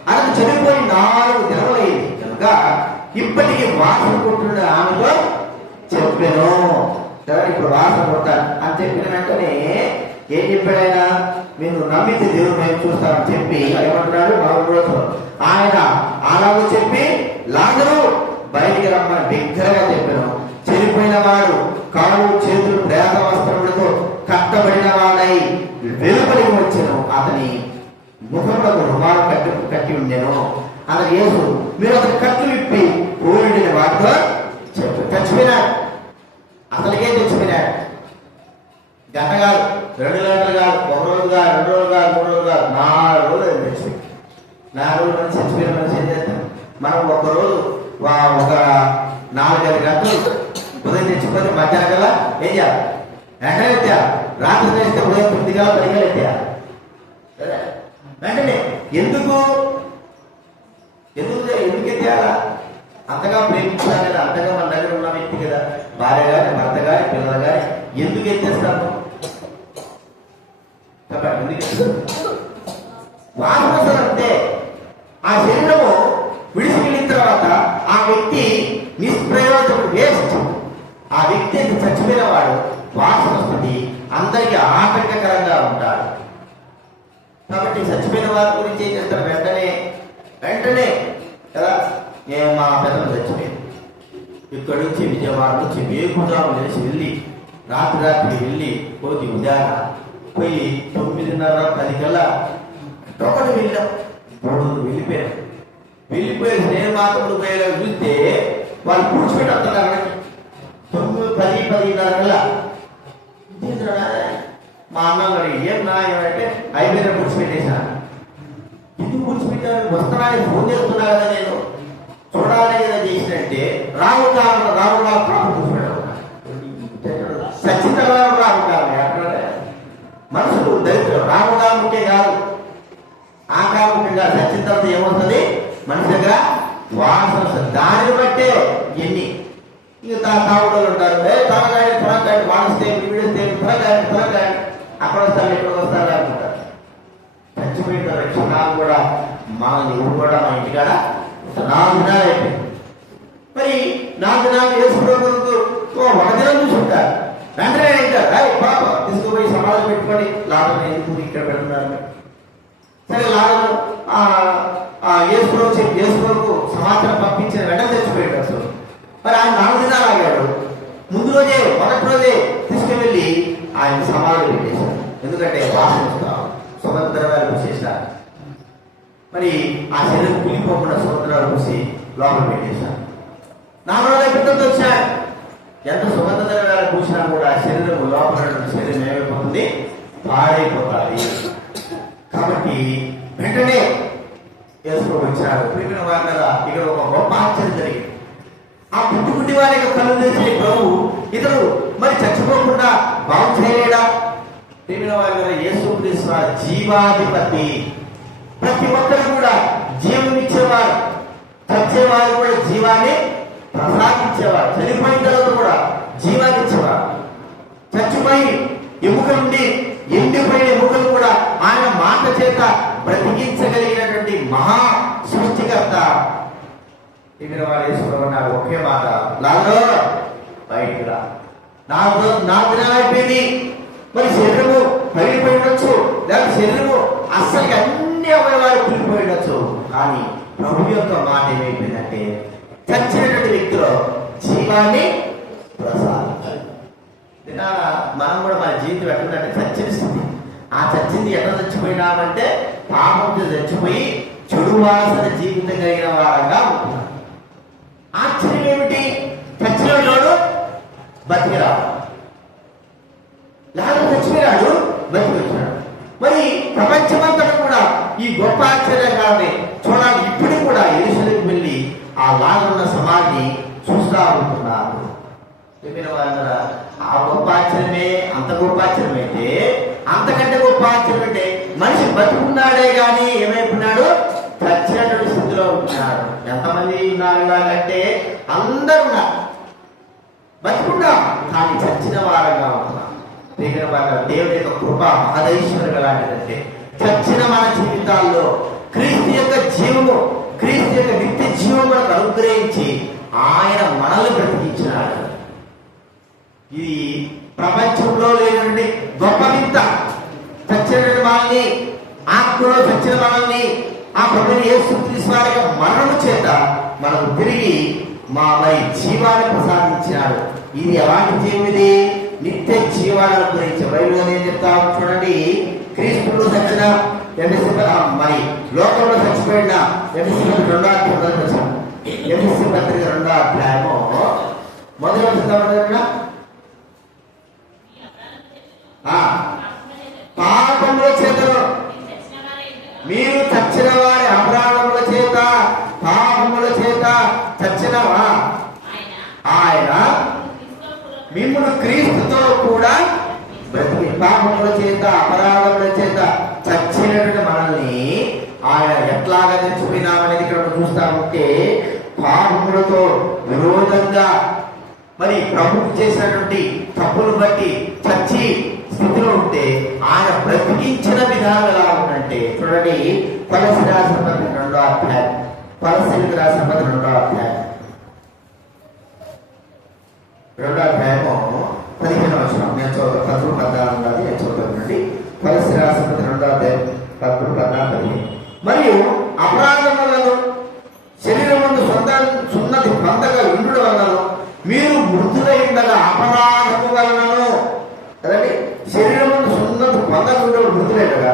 అతను చనిపోయి 4 దినములైంది కనుక ఇప్పటికీ వాసన కొట్టున్న ఆమెతో చెప్పాను. ఇప్పుడు వాసన కొట్టాను అని చెప్పిన వెంటనే ఏం చెప్పాడైనా, మీరు నమ్మితే దేవుడు మేము చూస్తామని చెప్పి ఏమంటున్నాడు? ఆయన అలాగో చెప్పి లాజరు బయటికి రమ్మని బిగ్గరగా చెప్పాను. చనిపోయిన వాడు కాళ్ళు చేతులు ప్రేత వస్త్రములతో కట్టబడిన వాడై వెలుపలికి వచ్చాను. అతని ముఖములకు రుమాలు కట్టి ఉండేను అతను యేసు. మీరు అతని కట్లు విప్పి ఊరిడిన వాటితో చెప్పు. చచ్చిపోయినాడు, అతనికే చచ్చిపోయినాడు. గంట కాదు, 2 గంటలు కాదు, 1 రోజు కాదు, 2 రోజులు కాదు, 3 రోజులు కాదు, 4 రోజులు చచ్చిపోయి. 4 రోజుల నుంచి చచ్చిపోయిన మనిషి ఏం చేస్తాం? మనం ఒక్కరోజు ఒక 4-5 గంటలు ఉదయం తెచ్చిపోతే మధ్యాహ్నం కల్లా ఏం చేయాలి? వెంటనే ఎత్తారు. రాత్రి చేస్తే ఉదయం 9 గంటల 10 గంటలు ఎత్తారు వెంటనే. ఎందుకు ఎత్తారా? అంతగా ప్రేమించాలి కదా, అంతగా మన దగ్గర ఉన్న వ్యక్తి కదా, భార్య గాని, భర్త గాని, పిల్లలు గాని, ఎందుకు ఎత్తేస్తాను? వాసన అంతే. ఆ శరీరము విడిచిపెళ్ళిన తర్వాత ఆ వ్యక్తి నిష్ప్రయోజకుడు, వేస్ట్. ఆ వ్యక్తి చచ్చిపోయిన వాడు వాసన వస్తుంది, అందరికీ ఆటంకకరంగా ఉంటాడు. కాబట్టి చచ్చిపోయిన వారి గురించి ఏం చేస్తారు? వెంటనే కదా. నేను మా పెద్దలు చచ్చిపోయింది, ఇక్కడి నుంచి విజయవాడ నుంచి వేకుజాము లేచి వెళ్ళి రాత్రి వెళ్ళి కోతి ఉదయాన పోయి 9:30-10 కల్లా ఒకటి వెళ్ళాం. 3 వెళ్ళిపోయారు. నేను మాత్రం పోయేలా చూస్తే వాళ్ళు కూర్చోబెట్టి వస్తున్నారు. 9-10-10:30 కల్లా మా అన్న ఏం నా ఏమంటే అయిపోయిన కూర్చోబెట్టేసా. ఎందుకు కూర్చోబెట్టాను? వస్తున్నాను, ఫోన్ చేస్తున్నా కదా, నేను చూడాలని కదా చేసినట్టే రావు కూర్చోబెట్టాను. సచిన్ రావు కాలం అక్కడ మనుషులు దరిద్రం. రాముంటే కాదు, ఆ కాముగా సచిన్ తర్వాత ఏమవుతుంది? మనిషి దగ్గర వాసన వస్తుంది. దానిని బట్టే ఎన్ని ఇంకా తాగుడలు ఉంటారు. త్వరగాయ వాడిస్తే వీడిస్తే త్వరగాయ అక్కడ వస్తారు, ఇక్కడ వస్తారు అనుకుంటారు. చచ్చిపోయిన క్షణాలు కూడా మనల్ని ఎవరు కూడా మా ఇంటికాడ 4 దినాలు అయిపోయింది. మరి 4 దినాలు వేసుకోవడానికి 1 దినం చూసుకుంటారు. వెంటనే అంటారు, పాప తీసుకుపోయి సమాధానం పెట్టుకొని లాభం ఎందుకు ఇక్కడ పెడుతున్నారు? సరే లాభం వేసుకోవరకు సమాచారం పంపించిన వెంటనే చచ్చిపోయాడు అసలు. మరి ఆయన 4 దినాలు ఆగాడు. ముందు రోజే, మొదటి రోజే తీసుకువెళ్ళి ఆయన సమాధి పెట్టేశారు. ఎందుకంటే వాసన సుగంధద్రవ్యాలు పూసేశారు. మరి ఆ శరీరం కూలిపోకుండా సుగంధద్రవ్యాలు పూసి లోపల పెట్టేశారు. 4 రోజుల పిల్లలతో వచ్చారు. ఎంత సుగంధద్రవ్యాలు పూసినా కూడా శరీరం లోపల శరీరం ఏమైపోతుంది? పాడైపోతుంది. కాబట్టి వెంటనే వేసుకొని వచ్చారు. ప్రియమైన వారి కదా, ఇక్కడ ఒక గొప్ప ఆశ్చర్యం జరిగింది. ఆ పుట్టుకుంటి వారి యొక్క కళ్ళు తెచ్చిన ప్రభు ఇతరు మరి చచ్చిపోకుండా బాగు చేయలేడా? ప్రియమైన వారి కదా, యేసుక్రీస్తు జీవాధిపతి. ప్రతి ఒక్కరు కూడా జీవం ఇచ్చేవారు, చచ్చేవారు కూడా జీవాన్ని ప్రసాదించేవారు. చనిపోయిన తర్వాత కూడా జీవాన్ని ఇచ్చేవారు. చచ్చిపోయి ఎముకలుండి ఎండిపోయిన ఎముకలు కూడా ఆయన మాట చేత బ్రతికించగలిగినటువంటి మహా సృష్టికర్త. ఇక్కడ వాళ్ళు నాకు ఒకే మాట, లాలో బయటికి రా. 4 దినాలు అయిపోయింది. మరి శరీరము పగిలిపోయి ఉండొచ్చు, లేకపోతే శరీరము అస్సలు అన్ని అవయవాలు కూలిపోయి ఉండొచ్చు. కానీ ప్రభు యొక్క మాట ఏమైపోయిందంటే చచ్చినటువంటి వ్యక్తిలో జీవాన్ని ప్రసాదించాలి. మనం కూడా మన జీవితం ఎట్లంటే చచ్చిన స్థితి. ఆ చచ్చింది ఎట్లా చచ్చిపోయినామంటే పాపంతో చచ్చిపోయి చెడు వాసన జీవితం కలిగిన వారంగా ఉంటున్నాం. ఆశ్చర్యం ఏమిటి? చచ్చిన వాడు బతికిరాడు, లాగా చచ్చిపోయాడు, బతికి వచ్చాడు. మరి ప్రపంచమంతా కూడా ఈ గొప్ప ఆశ్చర్యకాలనే చూడాలి. ఇప్పుడు కూడా యెరూషలేముకు వెళ్ళి ఆ లాగున్న సమాధిని చూస్తూ ఉంటున్నారు. చెప్పిన వారు ఆ గొప్ప ఆశ్చర్యమే అంత గొప్ప ఆశ్చర్యం అయితే, అంతకంటే గొప్ప ఆశ్చర్యం అంటే మనిషి బతుకున్నాడే కానీ ఏమైపోయినాడు? చచ్చినటువంటి స్థితిలో ఉంటున్నాడు. ఎంతమంది ఉన్నారు ఇలాగంటే? అందరూ ఉన్నారు. బతుకున్నాం కానీ చచ్చిన వారంగా ఉంటున్నాం. దేవుడి యొక్క కృప మహదైశ్వర్యం ఎలాంటిదంటే చచ్చిన మన జీవితాల్లో క్రీస్తు యొక్క జీవము, క్రీస్తు యొక్క నిత్య జీవం మనకు అనుగ్రహించి ఆయన మనల్ని బ్రతికించినాడు. ఇది ప్రపంచంలో లేనండి గొప్ప వింత. చచ్చిన మనల్ని, ఆత్మలో చచ్చిన మనల్ని ఆ ప్రభుని యేసుక్రీస్తు వారి యొక్క మరణము చేత మనకు తిరిగి మరి జీవాన్ని ప్రసాదించినాడు. ఇది ఎలాంటి జీవం? ఇది నిత్య జీవాలను గురించి బైబిల్ ఏం చెప్తా చూడండి. క్రీస్తులో చచ్చిన మరి లోకంలో చచ్చిపోయిన ఎఫ్ఎస్సీ 2:9 ఎఫ్ఎస్సీ పత్రిక 2 మొదటి వచ్చిన పాపముల చేతను మీరు చచ్చిన వారి అపరాధముల చేత పాపముల చేత చచ్చినవా ఆయన మిమ్మల్ని క్రీస్తుతో కూడా బ్రతికి పాపముల చేత అపరాధముల చేత చచ్చినటువంటి మనల్ని ఆయన ఎట్లాగా చచ్చిపోయినామనేది ఇక్కడ చూస్తా ఉంటే పాపములతో విరోధంగా మరి ప్రభువు చేసినటువంటి తప్పులు బట్టి చచ్చి స్థితిలో ఉంటే ఆయన బ్రతికించిన విధానం ఎలా ఉందంటే చూడండి, కొలస్సీయులకు రాసిన పత్రిక 2 కొలస్సీయులకు రాసిన పత్రిక 2 15 నేను చదువు 14 ఉన్నది, నేను చదువుతానండి. కొలస్సీయులకు రాసిన పత్రిక 2 మరియు అపరాధములను శరీరమందు సున్నతి పొందగా ఉండు వలన మీరు మృతులై ఉండగా అపరాధము వలనను కదండి, శరీరమందు సున్నతి పొందకుండా మృతులైనగా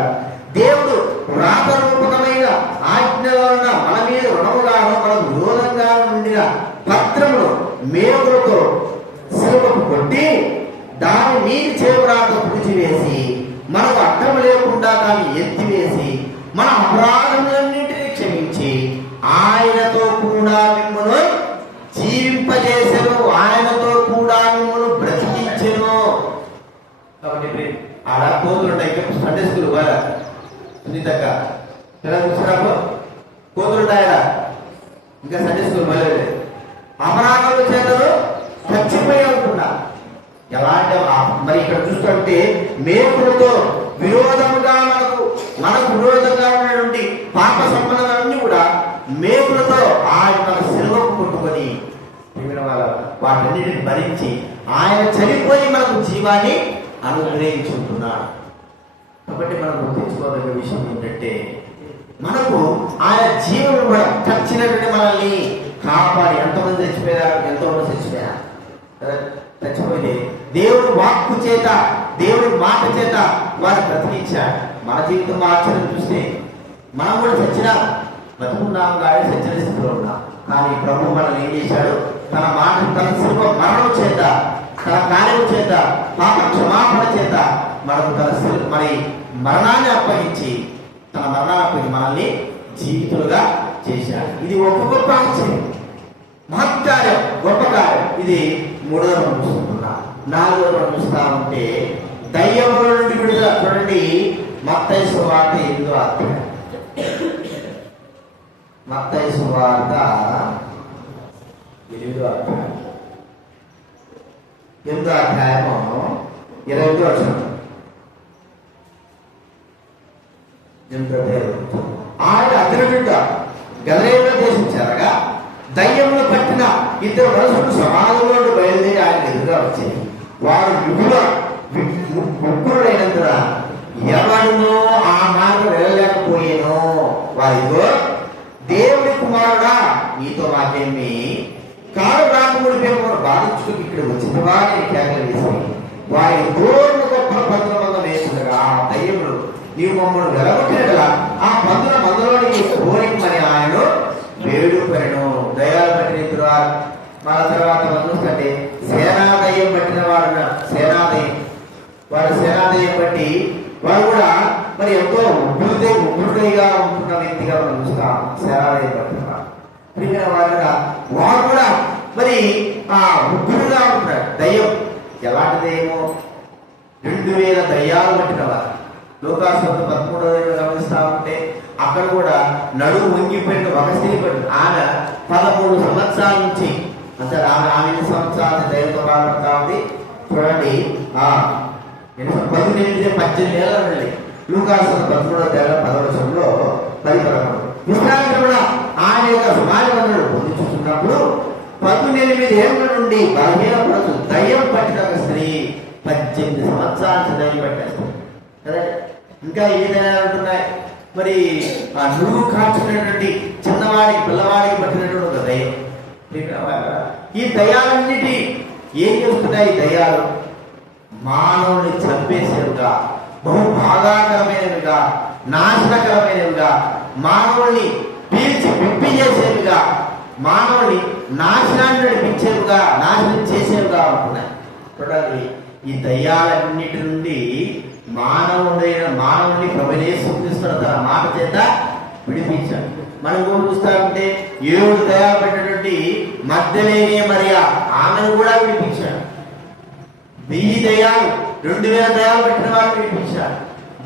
దేవుడు రాతరూపకమైన ఆజ్ఞ వలన మన మీద రుణముగాను మనకు విరోధంగా ఉండిన పత్రములు మేకులతో శిలువకు కొట్టి దాని నీటి చేపరాత పుడిచివేసి మనకు అడ్డం లేకుండా దాన్ని ఎత్తివేసి మన అపరాధములన్నింటినీ క్షమించి ఆయనతో కూడా మిమ్మల్ని జీవింపజేసెను, ఆయనతో కూడా మిమ్మల్ని బ్రతికించెను. కాబట్టి ఆడ కోతులు ఉంటాయి, సండే స్కూల్ వాళ్ళ సునీతక్క చూసినాము కోతులు ఉంటాయా, ఇంకా సండే స్కూల్ వెళ్ళలేదు. అపరాధముల చేతను చచ్చిపోయి అనుకున్నా ఎలాంటి మరి ఇక్కడ చూస్తుంటే మేకులతో విరోధముగా మనకు విరోధంగా ఉన్నటువంటి పాప సంబంధాలన్నీ కూడా మేకులతో ఆయన మన శిలువకు కొట్టుకొని వాటన్నిటిని భరించి ఆయన చనిపోయి మనకు జీవాన్ని అనుగ్రహించుకుంటున్నాడు. కాబట్టి మనం గుర్తించుకోదగ్గ విషయం ఏంటంటే మనకు ఆయన జీవం కూడా చచ్చినటువంటి మనల్ని కాపాడి ఎంతమంది చచ్చిపోయారు, ఎంతోమంది చచ్చిపోయారు కదా. చచ్చిపోయింది దేవుడు వాక్కు చేత, దేవుడి మాట చేత వారు బ్రతికించాడు. మన జీవితం ఆచరణ చూస్తే మనం కూడా చచ్చినా బతుకున్నాం కానీ చచ్చిన స్థితిలో ఉన్నాం. కానీ ప్రభు మనల్ని ఏం చేశాడు, తన మాట తన శిల్వ మరణం చేత, తన కార్యం చేత, పాప క్షమాపణ చేత మనకు మరి మరణాన్ని అప్పగించి తన మరణాన్ని అప్పగించి మనల్ని జీవితులుగా చేశాడు. ఇది ఒక గొప్ప ఆశ్చర్యం, మహత్కార్యం, గొప్ప కార్యం. ఇది 3వ మనం చూస్తున్నా. 4వ మనం చూస్తా ఉంటే దయ్యముల నుండి విడుదల. చూడండి మత్తయి సువార్త 8వ అధ్యాయం. మత్తయి సువార్త 8వ అధ్యాయం 20వ వచనం. ఆయన అగ్రజుడిగా గలిలయ దేశం చేరగా దయ్యములు పట్టిన 2 మనుషులు సమాజంలో బయలుదేరి ఆయన ఎదురుగా వచ్చాయి. వారు ముగ్గురుడైనందున ఎవరినో ఆ మార్గం వెళ్ళలేకపోయేనో వారితో దేవుడి కుమారుడా నీతో మాకేమి కారు రాకముడి మేము బాధించుకు ఇక్కడ వచ్చిన వారిని కేకలు వేసి వారి దూరం గొప్ప 11 మంది వేస్తుండగా ఆ దయ్యములు నీవు మమ్మల్ని వెలగొట్టినట్లా ఆ 11 మందిలోని కోరికమని ఆయన వేడుకొనెను. దయ్యాలు పట్టిన మన తర్వాత చూస్తే సేనాదయం పట్టిన వారు, సేనాదయం బట్టి వారు కూడా మరి ఎంతో ఉగ్రుడిగా ఉంటున్న వ్యక్తిగా మనం చూస్తాం. సేనాదయం పట్టిన వారు కూడా మరి ఆ ఉగ్రుడుగా ఉంటున్నారు. దయ్యం ఎలాంటి దయ్యమో 2000 దయ్యాలు పట్టిన వారు. లోకాసువార్త 13వ గమనిస్తా ఉంటే అక్కడ కూడా నడుము వంగిపోయిన ఒక స్త్రీ పట్టిన ఆమె 13 సంవత్సరాల నుంచి అంటే ఆమె 8 సంవత్సరాల దయ్యంతో బాధపడతా ఉంది. చూడండి 18 ఏళ్ళ నుండి లోకాసువార్త 13వ అధ్యాయం 10వ వచనంలో 10-11 విశ్రాంతి ఆయన యొక్క సమాజంలో పొందుతున్నప్పుడు 18 ఏళ్ళ నుండి బలహీనపడుతూ దయ్యం పట్టిన ఒక స్త్రీ 18 సంవత్సరాల నుంచి దయ్యం పట్టేస్తుంది కదా. ఇంకా ఏదైనా ఉంటున్నాయి మరి ఆ నురుగు కాల్చుకునేటువంటి చిన్నవాడికి పిల్లవాడికి పట్టినటువంటి ఒక దయ్యం. ఈ దయ్యాలన్నిటి ఏం చేస్తున్నాయి? దయ్యాలు మానవుని చంపేసేవిగా, బహు బాధాకరమైనవిగా, నాశనకరమైనవిగా, మానవుల్ని పీల్చి పిప్పి చేసేవిగా, మానవుల్ని నాశనాన్ని నడిపించేవిగా, నాశనం చేసేవిగా ఉంటున్నాయి. చూడండి, ఈ దయ్యాలన్నిటి నుండి మానవుని ప్రభువైన యేసుక్రీస్తు తన మాట చేత విడిపించాడు. మనం కూడా చూస్తా ఉంటే 7 దయ్యాలు పెట్టినటువంటి మగ్దలేనే మరియా, ఆమెను కూడా విడిపించాడు. 1000 దయ్యాలు 2000 దయ్యాలు పెట్టిన వారు విడిపించాడు.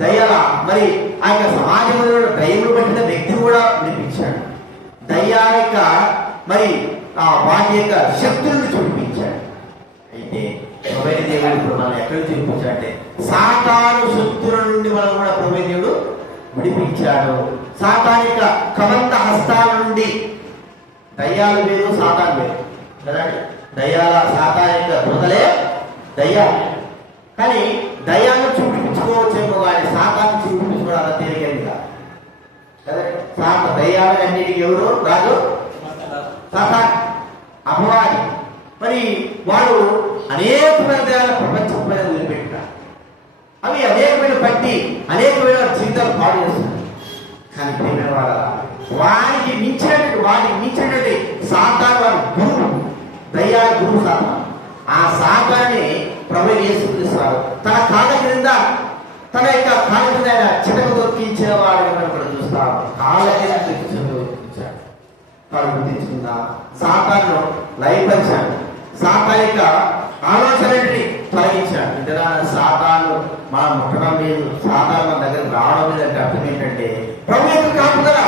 దయ్యాల మరి ఆ యొక్క సమాజంలో దయ్యములు పట్టిన వ్యక్తిని కూడా విడిపించాడు. దయ్యాల యొక్క మరి వాటి యొక్క శక్తులను చూపించాడు. అయితే ప్రభువైన దేవుడు ఇప్పుడు మనం ఎక్కడ చూపించాడంటే సాతాను శక్తుల నుండి మనం కూడా ప్రభువైన దేవుడు విడిపించాడు. సాతాను యొక్క కబంధ హస్తాల నుండి, దయ్యాలు వేరు సాతాను వేరు కదండి. దయ్యాల సాతాను యొక్క దూతలే దయ్యాలు, కానీ దయ్యాలను చూపించుకోవచ్చేమో కానీ సాతాను చూపించుకోవడం అంత తేలికైంది కాదు కదండి. దయ్యాలన్నిటికీ ఎవరు రాజు? సాతాను, అపవాది. మరి వాడు అనేకమైన దయ్యాల ప్రపంచం పైన వదిలిపెట్టారు. అవి అనేకమైన పట్టి అనేకమైన జీవితాలు పాడు చేస్తున్నారు. కానీ ప్రియమైన వాళ్ళ వాటికి మించినటువంటి సాతాను వారి గురువు, దయ్యాల గురువు సాతాను. ఆ సాతాన్ని ప్రభువైన యేసుక్రీస్తు తన కాళ్ళ క్రింద తన యొక్క కాళ్ళ కింద ఆయన చితక దొరికించిన వాడు మనం కూడా చూస్తాం. కాళ్ళ కింద దొరికించాడు. వాడు గుర్తించుకుందా సాతాను లయపరిచాడు. సాతాను యొక్క ఆలోచనని తొలగించాడు. ఇంతగా సాతాను మనం ముట్టడం లేదు, సాతాను మన దగ్గర రావడం లేదంటే అర్థం ఏంటంటే ప్రభు యొక్క కాపుదల,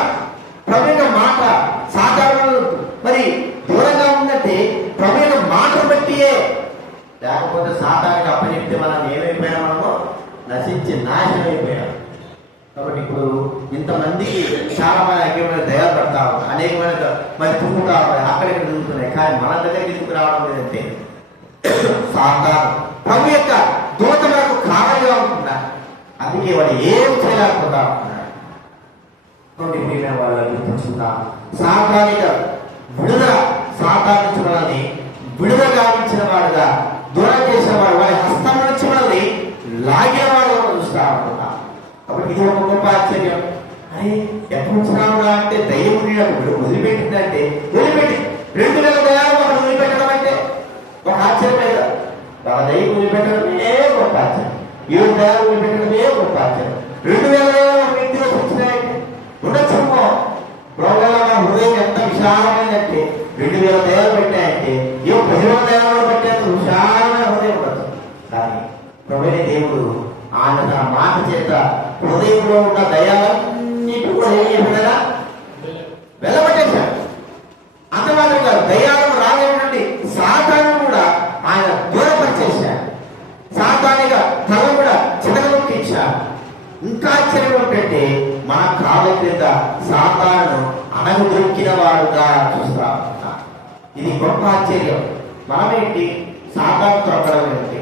ప్రభు యొక్క మాట సాతాను మరి దూరంగా ఉందంటే ప్రభు యొక్క మాటను బట్టియే. లేకపోతే సాతానికి అప్పచెప్తే మనం ఏమైపోయినా మనము నశించి నాశనం అయిపోయాం. కాబట్టి ఇప్పుడు ఇంతమందికి చాలా మంది అనేకమైన దయాలు పడతాము, అనేకమైన మరి తుమ్ముతా ఉన్నాయి, అక్కడిక్కడ తిరుగుతున్నాయి. కానీ మన దగ్గరికి ఎందుకు రావడం లేదంటే సాతాను ప్రభు యొక్క దూత మనకు కారణంగా ఉంటున్నారు. అందుకే వాడు ఏం చేయలేకపోతా ఉంటున్నాడు. వాళ్ళ గుర్తించుకుందా సాతానిక విడుదల, సాతాను నుంచి మనల్ని విడుదల గావించిన వాడుగా, దూరం చేసిన వాడు, వాడి హస్తం నుంచి మనల్ని లాగిన వాడు చూస్తా ఉంటున్నా. కాబట్టి ఇది ఒక గొప్ప ఆశ్చర్యం. అరే ఎప్పుడు వచ్చినావుగా అంటే దయ్యం వదిలిపెట్టిందంటే వదిలిపెట్టి 2000 దయాలు ఒకటి వదిలిపెట్టడం అంటే ఒక ఆశ్చర్యమే కదా. ఒక దయ్యం వదిలిపెట్టడమే గొప్ప ఆశ్చర్యం, 7 దయాలు వదిలిపెట్టడమే గొప్ప ఆశ్చర్యం. 2000 దయాలు ఒక వ్యక్తిలో వచ్చినాయంటే ఉండొచ్చేమో. ప్రభువుగా హృదయం ఎంత విశాలమైందంటే 2000 దయాలు పెట్టాయంటే 10,000 దయాలు పెట్టేంత విశాలమైన హృదయం ఉండొచ్చు. కానీ ప్రభువైన దేవుడు ఆయన తన మాట చేత హృదయంలో ఉన్న దయాలన్నిటి కూడా ఏం చేశాడా? వెళ్ళబట్టేశాడు. అంతమాత్రంగా దయాలను రాలేటువంటి సాతాను కూడా ఆయన దూరపరిచేశాడు. సాతానిగా తల కూడా చితకలొక్కించాడు. ఇంకా ఆశ్చర్యం ఏంటంటే మన కాళ్ళ క్రింద సాతాను అనగు దొరికిన వాడుగా చూస్తా ఉంటాం. ఇది గొప్ప ఆశ్చర్యం. మనమేంటి సాతాను తొక్కడం ఏంటి?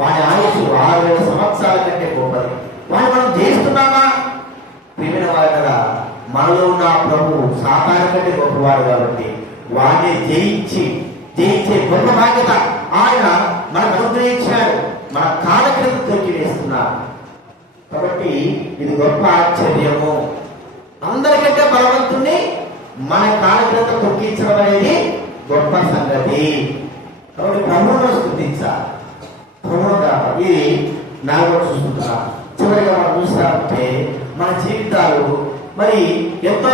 వాడి ఆయుష్ 6,000 సంవత్సరాల కంటే గొప్పది. వాడు మనం జయిస్తున్నామా? ప్రియమైన వారు కదా, మనలో ఉన్న ప్రభు సాతాను కంటే గొప్పవాడు కాబట్టి వాడిని జయించే గొప్ప బాధ్యత ఆయన మనకు అనుగ్రహించాడు. మన కాళ్ళ క్రింద తొక్కి వేస్తున్నారు. కాబట్టి ఇది గొప్ప ఆశ్చర్యము. అందరికంటే బలవంతుణ్ణి మన కాళ్ళ క్రింద తొక్కించడం అనేది గొప్ప సంగతి. కాబట్టి ప్రభువును స్తుతించాలి. ఇది నాలుగో చూసుకుంటున్నా. చివరిగా మనం చూస్తా ఉంటే మన జీవితాలు మరి ఎంతో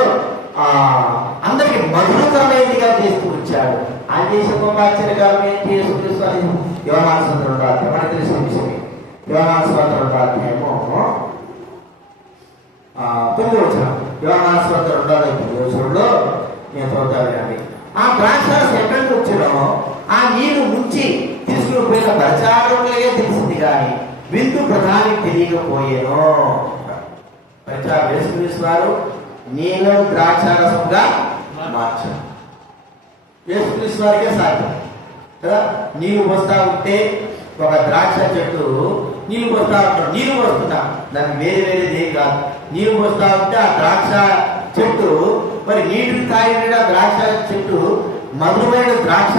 అందరికి మధురకరమైనదిగా చేస్తూ వచ్చాడు. ఆయన చేసే గొప్ప ఆశ్చర్యకాలం ఏంటి? యోహాను సువార్త 2వ అధ్యాయం, మనకు తెలిసిన విషయం. యోహాను సువార్త 2వ అధ్యాయము 9వ వచనం. యోహాను సువార్త 2వ వచనంలో నేను చదువుతాను కానీ ఆ ద్రాక్షారసం ఎక్కడి నుంచి వచ్చాడో ఆ నీరు ముంచి తీసుకుని పోయిన ప్రచారంలో తెలిసింది కానీ విందు ప్రధానికి తెలియకపోయేను. యేసుక్రీస్తు నీళ్ళు ద్రాక్షారసంగా మార్చారు. యేసుక్రీస్తు వారికే సాధ్యం కదా. నీళ్ళు పోస్తా ఉంటే ఒక ద్రాక్ష చెట్టు నీళ్ళు పోస్తా ఉంటాడు, నీళ్ళు పోస్తున్నా దానికి వేరేది ఏం కాదు. నీళ్ళు పోస్తా ఉంటే ఆ ద్రాక్ష చెట్టు మరి నీటిని తాగిన ద్రాక్ష చెట్టు మధురమైన ద్రాక్ష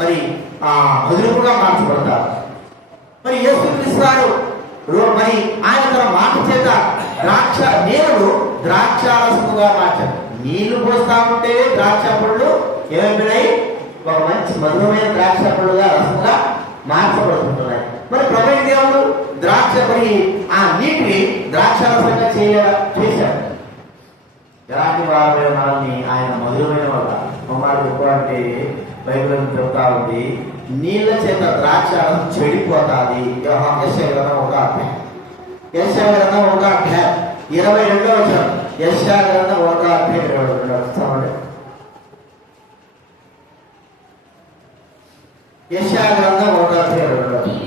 మరి మధురముగా మార్చబడతారు. మరి యేసుక్రీస్తు మరి ఆయన తన మాట చేత నీళ్లు ద్రాక్షారసముగా మార్చారు. నీళ్లు పోస్తా ఉంటే ద్రాక్ష పళ్ళు ఏమైపోయినాయి? ఒక మంచి మధురమైన ద్రాక్ష పళ్ళుగా రసముగా మార్చబడుతున్నాయి. మరి ప్రభువు దేవుడు మరి ఆ నీటిని ద్రాక్షారసంగా చేశాడు. ఎలాంటి వారు మనల్ని ఆయన మధురమైన వాళ్ళ కుమారుడు ఎక్కువ అంటే బైబిల్ చెప్తా ఉంది, నీళ్ళ చేత ద్రాక్షారసం చెడిపోతాది. యెషయా ఒక అధ్యాయం 22వ వచనం. యెషయా గ్రంథం 1వ అధ్యాయం 22వ వచనం. యెషయా గ్రంథం 1వ అధ్యాయం 22వ వచనం.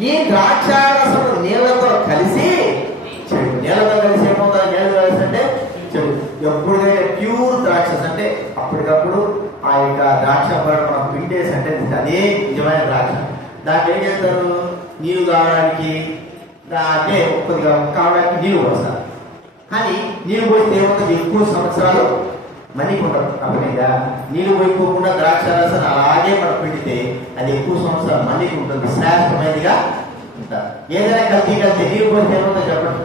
నీ ద్రాక్షారసము నీళ్లతో కలిసి చెడు. నీళ్ళతో కలిసి ఏమవుతుంది? నీళ్ళతో కలిసి అంటే చెడు. ఎప్పుడైతే ప్యూర్ ద్రాక్షస్ అంటే అప్పటికప్పుడు ఆ యొక్క ద్రాక్ష మనం పిండేసి అంటే అదే నిజమైన ద్రాక్ష. దాన్ని ఏం చేస్తారు? నీరు కావడానికి అంటే కొద్దిగా కావడానికి నీరు పోస్తారు. కానీ నీరు పోస్తే ఏమవుతుంది? ఎక్కువ సంవత్సరాలు మన్నికుంటారు. అప్పుడైనా నీరు పోయిపోకుండా ద్రాక్ష రసాన్ని అలాగే మనం పిండితే అది ఎక్కువ సంవత్సరాలు మన్నికి ఉంటుంది, శ్రేష్టమైనదిగా ఉంటారు. ఏదైనా కల్తీ నీరు పోస్తే ఏమవుతుందో చెప్పండి.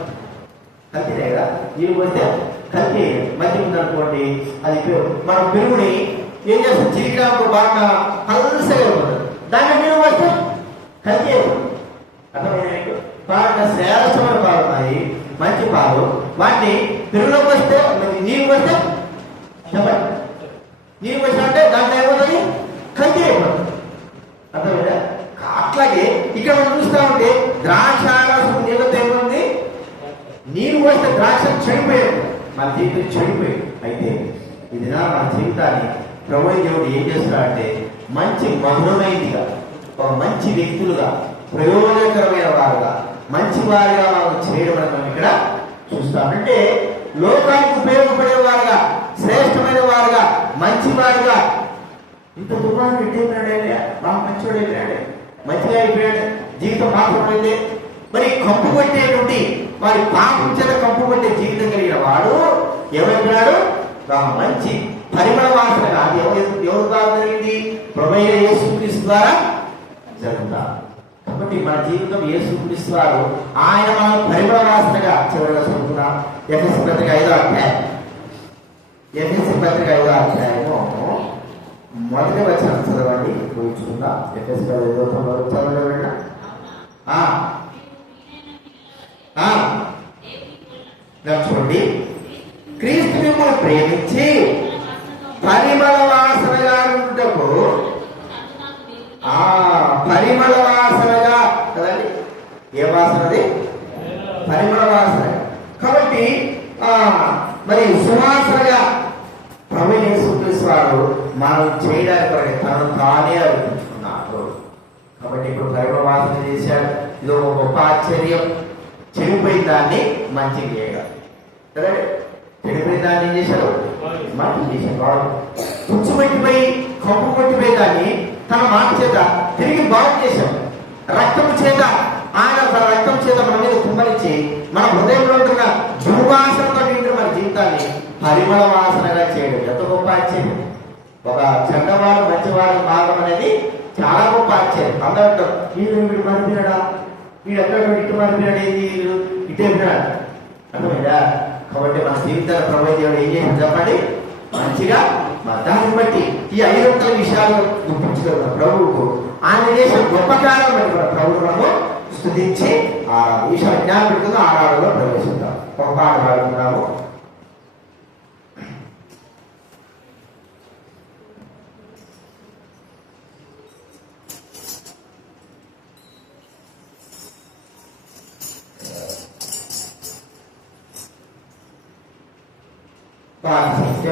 కల్తీనే కదా. నీరు పోస్తే కల్తీ మంచి ఉందనుకోండి, అది మనం పెరుగుని ఏం చేస్తాం? చిరిగినప్పుడు బాగా పల్సగా ఉంటుంది. దాన్ని నీరు పోస్తే కల్తీ అర్థమైనా? బాగా శ్రేష్టమైన పాలు ఉన్నాయి, మంచి పాలు. వాటిని పెరుగులో పోస్తే నీరు పోస్తే చెప్పండి, నీరు పోసినట్టే దాంట్లో ఏమవుతుంది? కల్తీ అయిపోతుంది. అర్థమైనా? అట్లాగే ఇక్కడ మనం చూస్తా ఉంటే ద్రాక్షారసం నీళ్ళతో ఏముంది? నీరు పోస్తే ద్రాక్ష చెడిపోయాడు, మన జీవితం చెడిపోయాడు. అయితే ఇది మన జీవితాన్ని ప్రభువు దేవుడు ఏం చేస్తున్నాడంటే మంచి మధురమైనదిగా, ఒక మంచి వ్యక్తులుగా, ప్రయోజనకరమైన వారుగా, మంచి వారిగా మనం చేయడం మనం ఇక్కడ చూస్తామంటే లోకానికి ఉపయోగపడేవారుగా, శ్రేష్టమైన వారుగా, మంచి వారుగా. ఇంత దుర్మార్గం ఎట్టయిపోయాడే, బాగా మంచివాడు అయిపోయాడే, మంచిగా అయిపోయాడు, జీవితం మాత్రమైంది. మరి కంపు కొట్టేటువంటి వారి పాపం చేత కంపు కొట్టే జీవితం కలిగిన వాడు ఏమైపోయాడు? మంచి పరిమళ వాసనగా. అది ఎవరు ద్వారా జరిగింది? ప్రభువైన యేసుక్రీస్తు ద్వారా జరుగుతా. కాబట్టి మన జీవితం యేసుక్రీస్తు వారు ఆయన మన పరిమళ వాసనగా. చివరిగా చదువుతున్నాం ఎఫెసీ పత్రిక 5వ అధ్యాయం. ఎఫెసీ పత్రిక 5వ అధ్యాయము మొదటి వచనం చదవండి, చూసుకుందాం. ఎఫెసీ 5వ చదవండి. చూడండి, క్రీస్తు మిమ్మల్ని ప్రేమించి పరిమళ వాసనగా ఉంటకు, పరిమళ వాసనగా కదండి. ఏ వాసనది? పరిమళ వాసన. కాబట్టి మరి సువాసనగా ప్రభువైన యేసుక్రీస్తు వారు మనం చేయడానికి తను తానే అర్పించుకున్నాడు. కాబట్టి ఇప్పుడు పరిమళ వాసన చేశాడు. ఇది ఒక గొప్ప ఆశ్చర్యం. చెడిపోయిన దాన్ని మంచిగా చేయగలరు. సరే, చెడిపోయిన దాన్ని ఏం చేశారు? మంచి చేశారు. వాడు పుచ్చుపెట్టిపోయి కంపు కొట్టిపోయి దాన్ని తన మాట చేత తిరిగి బాగు చేశాడు. రక్తము చేత, ఆయన తన రక్తం చేత మన మీద కుమ్మరించి మన హృదయంలో ఉంటున్న దుర్వాసనతో నిండిన మన జీవితాన్ని పరిమళ వాసనగా చేయడం ఎంత గొప్ప ఆశ్చర్యం. ఒక చెడ్డవాడు మంచివాడు భాగం అనేది చాలా గొప్ప ఆశ్చర్యం. అందరూ అంటారు, వీడు మారిపోయాడా, వీడు ఎక్కడ ఇటు మారిపోయాడు, ఏది ఇటే వినాడు. అర్థమైందా? కాబట్టి మన జీవితాన్ని ప్రభువు దేవుడు ఏం చేసి చెప్పండి, మంచిగా దాన్ని బట్టి ఈ 500 విషయాలు గుర్తించగల ప్రభువుకు ఆయన చేసిన గొప్ప కాలం బట్టి మన ప్రభువులను స్తుతించి ఆ విషయాలు జ్ఞాపకం ఆరాధనలో ప్రవేశిద్దాం. ఒక పాట పాడుతున్నాము. పాఠ్య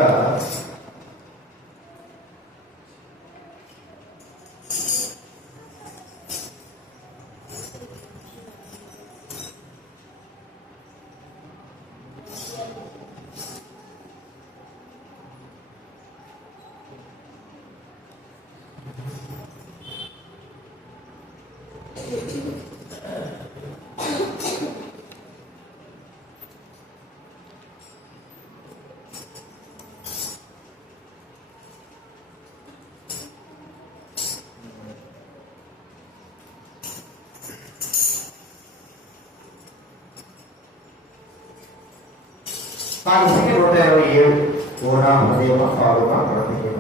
పాదశంఖ్య 127 ఓనా హృదయమ పాలుగా నడతేమ